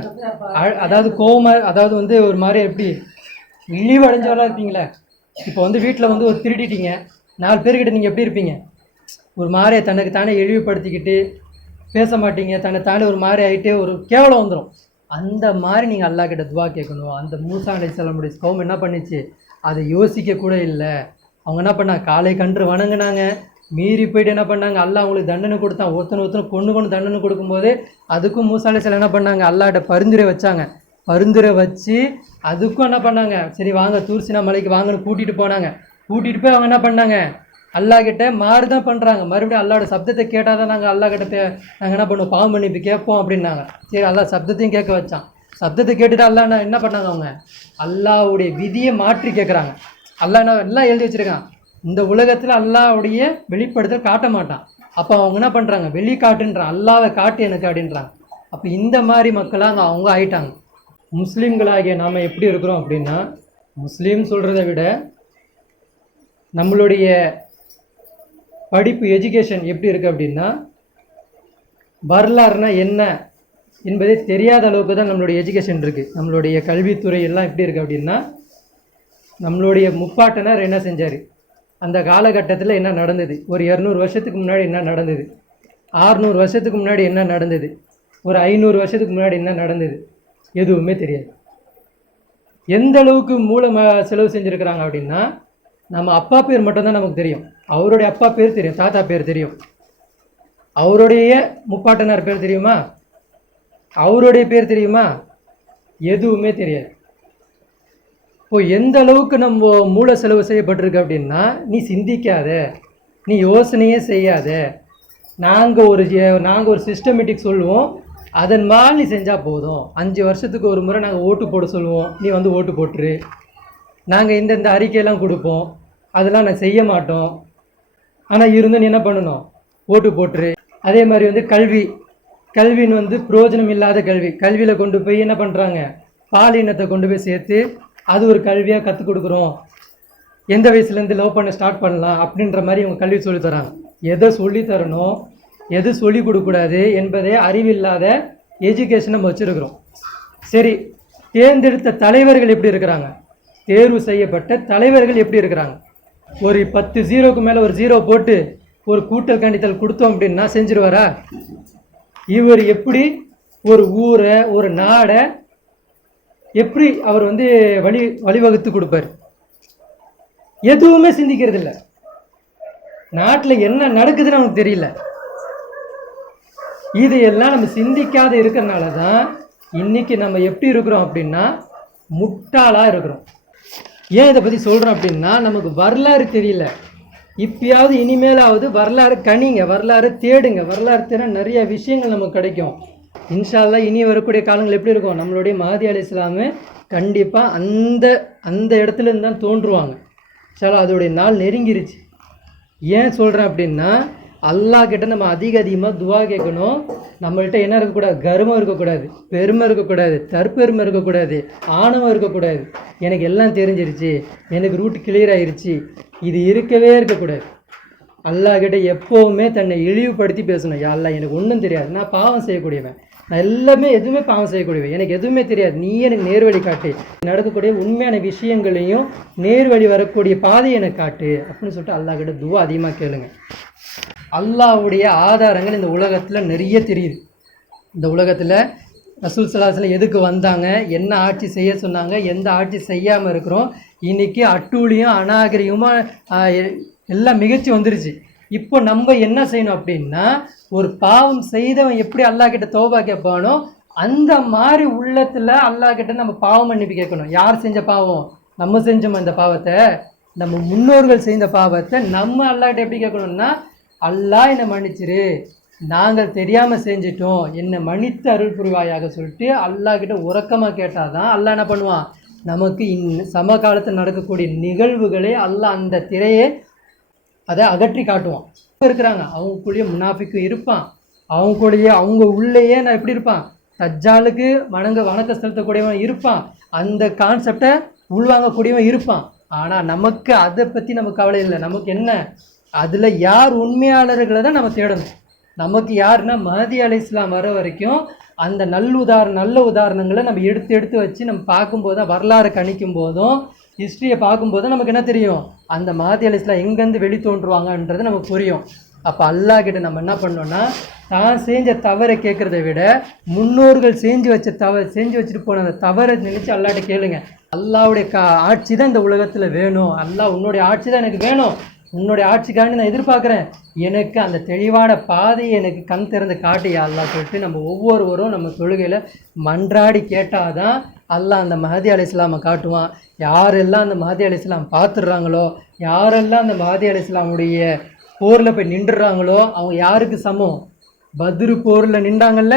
அதாவது கோவமாக, அதாவது ஒரு மாதிரி எப்படி இழிவடைஞ்சவராக இருப்பீங்களே. இப்போ வீட்டில் ஒரு திருடிட்டீங்க, 4 பேர்கிட்ட நீங்கள் எப்படி இருப்பீங்க, ஒரு மாதிரியை தனக்கு தானே இழிவுபடுத்திக்கிட்டு பேச மாட்டீங்க, தன்னை தானே ஒரு மாதிரி ஆகிட்டே ஒரு கேவலம் வந்துடும். அந்த மாதிரி நீங்கள் அல்லாஹ்கிட்ட துவா கேட்கணும். அந்த மூசா அலைஹிஸ்ஸலாமுடைய கௌம் என்ன பண்ணிச்சு, அதை யோசிக்க கூட இல்லை. அவங்க என்ன பண்ணாங்க, காலை கன்று வணங்கினாங்க, மீறி போயிட்டு என்ன பண்ணாங்க, அல்லாஹ் அவங்களுக்கு தண்டனை கொடுத்தான். ஒருத்தனை கொண்டு தண்டனை கொடுக்கும்போது அதுக்கும் மூசா அலைஹிஸ்ஸலாம் என்ன பண்ணாங்க, அல்லாஹ்கிட்ட பரிந்துரை வச்சாங்க. பரிந்துரை வச்சு அதுக்கும் என்ன பண்ணாங்க, சரி வாங்க தூர்சினா மலைக்கு வாங்கன்னு கூட்டிகிட்டு போனாங்க. கூட்டிகிட்டு போய் அவங்க என்ன பண்ணாங்க, அல்லாஹ்கிட்ட மாறு தான் பண்ணுறாங்க. மறுபடியும் அல்லாஹோட சப்தத்தை கேட்டால் தான் நாங்கள் அல்லாஹ்கிட்ட நாங்கள் என்ன பண்ணுவோம், பாவம் மன்னிப்பு கேட்போம் அப்படின்னாங்க. சரி அல்லாஹ் சப்தத்தையும் கேட்க வச்சான். சப்தத்தை கேட்டுட்டு அல்லாஹ் என்ன பண்ணாங்க, அவங்க அல்லாஹ்வுடைய விதியை மாற்றி கேட்குறாங்க. அல்லாஹ் எல்லாம் எழுதி வச்சுருக்கான், இந்த உலகத்தில் அல்லாஹ்வுடைய வெளிப்படுத்தல் காட்ட மாட்டான். அப்போ அவங்க என்ன பண்ணுறாங்க, வெளி காட்டுன்றான், அல்லாஹ்வை காட்டு எனக்கு அப்படின்றாங்க. அப்போ இந்த மாதிரி மக்களாக அவங்க ஆயிட்டாங்க. முஸ்லீம்களாகிய நாம் எப்படி இருக்கிறோம் அப்படின்னா, முஸ்லீம் சொல்கிறத விட நம்மளுடைய படிப்பு எஜுகேஷன் எப்படி இருக்குது அப்படின்னா, வரலாறுனா என்ன என்பதே தெரியாத அளவுக்கு தான் நம்மளுடைய எஜுகேஷன் இருக்குது. நம்மளுடைய கல்வித்துறை எல்லாம் எப்படி இருக்குது அப்படின்னா, நம்மளுடைய முப்பாட்டனர் என்ன செஞ்சார், அந்த காலகட்டத்தில் என்ன நடந்தது, ஒரு 200 வருஷத்துக்கு முன்னாடி என்ன நடந்தது, 600 வருஷத்துக்கு முன்னாடி என்ன நடந்தது, ஒரு 500 வருஷத்துக்கு முன்னாடி என்ன நடந்தது, எதுவுமே தெரியாது. எந்த அளவுக்கு மூளை செலவு செஞ்சுருக்கிறாங்க அப்படின்னா, நம்ம அப்பா பேர் மட்டும்தான் நமக்கு தெரியும், அவருடைய அப்பா பேர் தெரியும், தாத்தா பேர் தெரியும், அவருடைய முப்பாட்டனார் பேர் தெரியுமா, அவருடைய பேர் தெரியுமா, எதுவுமே தெரியாது. இப்போ எந்த அளவுக்கு நம்ம மூளை செலவு செய்யப்பட்டிருக்கு அப்படின்னா, நீ சிந்திக்காத, நீ யோசனையே செய்யாத, நாங்கள் ஒரு சிஸ்டமேட்டிக் சொல்லுவோம், அதன் மாதிரி நீ செஞ்சால் போதும். 5 வருஷத்துக்கு ஒரு முறை நாங்கள் ஓட்டு போட சொல்லுவோம், நீ ஓட்டு போட்டுரு, நாங்கள் இந்த அறிக்கையெல்லாம் கொடுப்போம், அதெல்லாம் நான் செய்ய மாட்டோம், ஆனால் இருந்தும் நீ என்ன பண்ணணும், ஓட்டு போட்டுரு. அதே மாதிரி கல்வின்னு பிரயோஜனம் இல்லாத கல்வியில் கொண்டு போய் என்ன பண்ணுறாங்க, பாலினத்தை கொண்டு போய் சேர்த்து அது ஒரு கல்வியாக கற்றுக் கொடுக்குறோம், எந்த வயசுலேருந்து லவ் பண்ண ஸ்டார்ட் பண்ணலாம் அப்படின்ற மாதிரி அவங்க கல்வி சொல்லித்தராங்க. எதை சொல்லித்தரணும், எது சொல்லிக் கொடுக்கக்கூடாது என்பதே அறிவில்லாத எஜுகேஷன் நம்ம வச்சுருக்கிறோம். சரி, தேர்ந்தெடுத்த தலைவர்கள் எப்படி இருக்கிறாங்க, தேர்வு செய்யப்பட்ட தலைவர்கள் எப்படி இருக்கிறாங்க, ஒரு 10 0க்கு மேலே ஒரு 0 போட்டு ஒரு கூட்டல் கண்டித்தல் கொடுத்தோம் அப்படின்னா செஞ்சிருவாரா? இவர் எப்படி ஒரு ஊரை, ஒரு நாடை எப்படி அவர் வழிவகுத்து கொடுப்பார்? எதுவுமே சிந்திக்கிறது இல்லை. நாட்டில் என்ன நடக்குதுன்னு நமக்கு தெரியல. இதையெல்லாம் நம்ம சிந்திக்காத இருக்கிறனால தான் இன்னைக்கு நம்ம எப்படி இருக்கிறோம் அப்படின்னா முட்டாளாக இருக்கிறோம். ஏன் இதை பற்றி சொல்கிறோம் அப்படின்னா, நமக்கு வரலாறு தெரியல. இப்பயாவது இனிமேலாவது வரலாறு கணிங்க, வரலாறு தேடுங்க. வரலாறு தேட நிறைய விஷயங்கள் நமக்கு கிடைக்கும். இன்ஷா அல்லாஹ் இனி வரக்கூடிய காலங்கள் எப்படி இருக்கும், நம்மளுடைய மஹதி அலைஹிஸ்ஸலாம் கண்டிப்பாக அந்த இடத்துல இருந்து தான் தோன்றுவாங்க. இன்ஷா அல்லாஹ் அதோடைய நாள் நெருங்கிருச்சு. ஏன் சொல்கிறேன் அப்படின்னா, அல்லாஹ் கிட்ட நம்ம அதிகமாக துவா கேட்கணும். நம்மள்ட்ட என்ன இருக்கக்கூடாது? கர்வம் இருக்கக்கூடாது, பெருமை இருக்கக்கூடாது, தற்பெருமை இருக்கக்கூடாது, ஆணவம் இருக்கக்கூடாது. எனக்கு எல்லாம் தெரிஞ்சிருச்சு, எனக்கு ரூட் கிளியர் ஆயிடுச்சு, இது இருக்கவே இருக்கக்கூடாது. அல்லாஹ் கிட்ட எப்போவுமே தன்னை இழிவுபடுத்தி பேசணும். யா அல்லாஹ், எனக்கு ஒன்றும் தெரியாது, நான் பாவம் செய்யக்கூடியவன், நான் எல்லாமே எதுவுமே பாவம் செய்யக்கூடியவன், எனக்கு எதுவுமே தெரியாது, நீ எனக்கு நேர்வழி காட்டு, நடக்கக்கூடிய உண்மையான விஷயங்களையும் நேர்வழி வரக்கூடிய பாதையை எனக்கு காட்டு அப்படின்னு சொல்லிட்டு அல்லாஹ் கிட்ட துவா அதிகமாக கேளுங்க. அல்லாஹ்வுடைய ஆதாரங்கள் இந்த உலகத்தில் நிறைய தெரியுது. இந்த உலகத்தில் ரசூல் ஸல்லல்லாஹு அலைஹி வஸல்லம் எதுக்கு வந்தாங்க, என்ன ஆட்சி செய்ய சொன்னாங்க, எந்த ஆட்சி செய்யாமல் இருக்கிறோம், இன்றைக்கி அட்டூழியம் அநாகரிகமாக எல்லாம் மிகச்சி வந்துருச்சு. இப்போ நம்ம என்ன செய்யணும் அப்படின்னா, ஒரு பாவம் செய்தவன் எப்படி அல்லாஹ் கிட்ட தௌபா கேட்பானோ அந்த மாதிரி உள்ளத்தில் அல்லாஹ் கிட்ட நம்ம பாவம் மன்னிப்பு கேட்கணும். யார் செஞ்ச பாவம்? நம்ம செஞ்சோம் அந்த பாவத்தை, நம்ம முன்னோர்கள் செய்த பாவத்தை நம்ம அல்லாஹ் கிட்ட எப்படி கேட்கணும்னா, அல்லாஹ் என்னை மன்னிச்சிரு, நாங்கள் தெரியாமல் செஞ்சிட்டோம், என்னை மன்னித்து அருள் புரிவாயாக சொல்லிட்டு அல்லாஹ் கிட்ட உறக்கமாக கேட்டால் தான் அல்லாஹ் என்ன பண்ணுவான், நமக்கு சமகாலத்தில் நடக்கக்கூடிய நிகழ்வுகளை அல்லாஹ் அந்த திரையை அதை அகற்றி காட்டுவான். இருக்கிறாங்க அவங்களுக்குள்ளேயே முனாஃபிக்கும் இருப்பான், அவங்க உள்ளேயே நான் எப்படி இருப்பான், தஜ்ஜாலுக்கு வணக்க செலுத்தக்கூடியவன் இருப்பான், அந்த கான்செப்டை உள்வாங்கக்கூடியவன் இருப்பான். ஆனால் நமக்கு அதை பற்றி நமக்கு கவலை இல்லை. நமக்கு என்ன, அதில் யார் உண்மையாளர்களை தான் நம்ம தேடணும். நமக்கு யாருன்னா மஹதி அலைஹிஸ்ஸலாம் வர வரைக்கும் அந்த நல்ல உதாரணங்களை நம்ம எடுத்து வச்சு நம்ம பார்க்கும்போது தான், வரலாறு கணிக்கும் போதும் ஹிஸ்ட்ரியை பார்க்கும்போது நமக்கு என்ன தெரியும், அந்த மஹதி அலைஹிஸ்ஸலாம் எங்கேருந்து வெளி தோன்றுவாங்கன்றது நமக்கு புரியும். அப்போ அல்லாஹ் கிட்ட நம்ம என்ன பண்ணோன்னா, தான் செஞ்ச தவறை கேட்குறத விட முன்னோர்கள் செஞ்சு வச்சுட்டு போன அந்த தவறை நினைச்சு அல்லாஹ்ட்ட கேளுங்க. அல்லாஹ்வுடைய ஆட்சி தான் இந்த உலகத்தில் வேணும், அல்லாஹ் உன்னுடைய ஆட்சி தான் எனக்கு வேணும், உன்னுடைய ஆட்சிக்காண்டி நான் எதிர்பார்க்குறேன், எனக்கு அந்த தெளிவான பாதையை எனக்கு கண் திறந்து காட்டியா அல்லாஹ் சொல்லிட்டு நம்ம ஒவ்வொருவரும் நம்ம தொழுகையில் மன்றாடி கேட்டால் தான் அல்லாஹ் அந்த மஹதி அலைஹிஸ்ஸலாமை காட்டுவான். யாரெல்லாம் அந்த மஹதி அலைஹிஸ்ஸலாம் பார்த்துடுறாங்களோ, யாரெல்லாம் அந்த மஹதி அலைஹிஸ்ஸலாமுடைய போரில் போய் நின்றுறாங்களோ அவங்க யாருக்கு சமம்? பத்ரு போரில் நின்றாங்கல்ல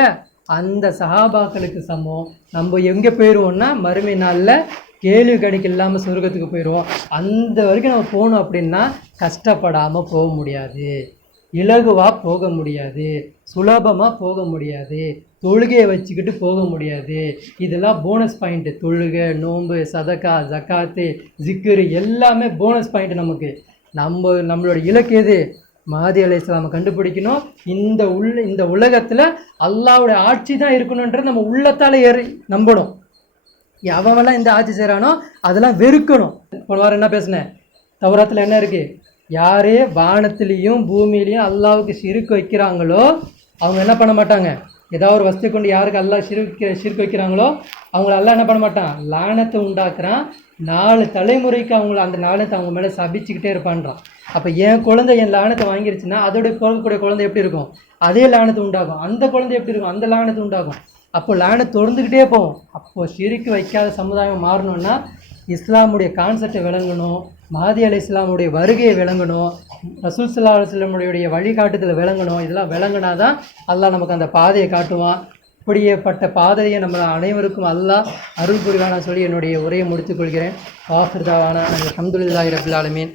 அந்த சஹாபாக்களுக்கு சமம். நம்ம எங்கே போயிடுவோம்னா மறுமை நாளில் கேள்வி கணக்கு இல்லாமல் சொர்க்கத்துக்கு போயிடுவோம். அந்த வரைக்கும் நம்ம போகணும் அப்படின்னா கஷ்டப்படாமல் போக முடியாது, இலகுவாக போக முடியாது, சுலபமாக போக முடியாது, தொழுகையை வச்சுக்கிட்டு போக முடியாது. இதெல்லாம் போனஸ் பாயிண்ட்டு. தொழுகை, நோன்பு, சதக்கா, ஜக்காத்து, ஜிக்ரு எல்லாமே போனஸ் பாயிண்ட். நமக்கு நம்மளோட இலக்கு எது? மஹதி அலைஹிஸ்ஸலாமை கண்டுபிடிக்கணும். இந்த உலகத்தில் அல்லாஹ்வுடைய ஆட்சி தான் இருக்கணுன்றது நம்ம உள்ளத்தால் நம்பணும். எவெல்லாம் இந்த ஆட்சி செய்கிறானோ அதெல்லாம் வெறுக்கணும். போன வாரம் என்ன பேசினேன், தௌராத்தில் என்ன இருக்குது, யாரே வானத்திலையும் பூமியிலையும் அல்லாஹ்வுக்கு ஷிர்க் வைக்கிறாங்களோ அவங்க என்ன பண்ண மாட்டாங்க, ஏதாவது ஒரு வஸ்து கொண்டு யாருக்கு அல்லாஹ் ஷிர்க் வைக்கிறாங்களோ அவங்கள அல்லாஹ் என்ன பண்ண மாட்டான், லானத்தை உண்டாக்குறான். 4 தலைமுறைக்கு அந்த லானத்தை அவங்க மேலே சபிச்சுக்கிட்டே இருப்பான்றான். அப்போ என் குழந்தை என் லானத்தை வாங்கிருச்சுன்னா அதோடைய பிறக்கக்கூடிய குழந்தை எப்படி இருக்கும், அதே லானத்தை உண்டாகும். அந்த குழந்தை எப்படி இருக்கும், அந்த லானத்தை உண்டாகும். அப்போ லானத்தை தொடர்ந்துக்கிட்டே போகும். அப்போது ஷிர்க் வைக்காத சமுதாயம் மாறணும்னா இஸ்லாமுடைய கான்செப்டை விளங்கணும், மஹதி அலைஹிஸ்ஸலாமுடைய வருகையை விளங்கணும், ரசூல் ஸல்லல்லாஹு அலைஹி வஸல்லம் வழிகாட்டுதலை விளங்கணும். இதெல்லாம் விளங்கினா தான் அல்லாஹ் நமக்கு அந்த பாதையை காட்டுவான். இப்படியேப்பட்ட பாதையை நம்ம அனைவருக்கும் அல்லாஹ் அருள் புரிவான சொல்லி என்னுடைய உரையை முடித்துக்கொள்கிறேன். வாஹிர் தாவானா அல்ஹம்துலில்லாஹி ரப்பில் ஆலமீன்.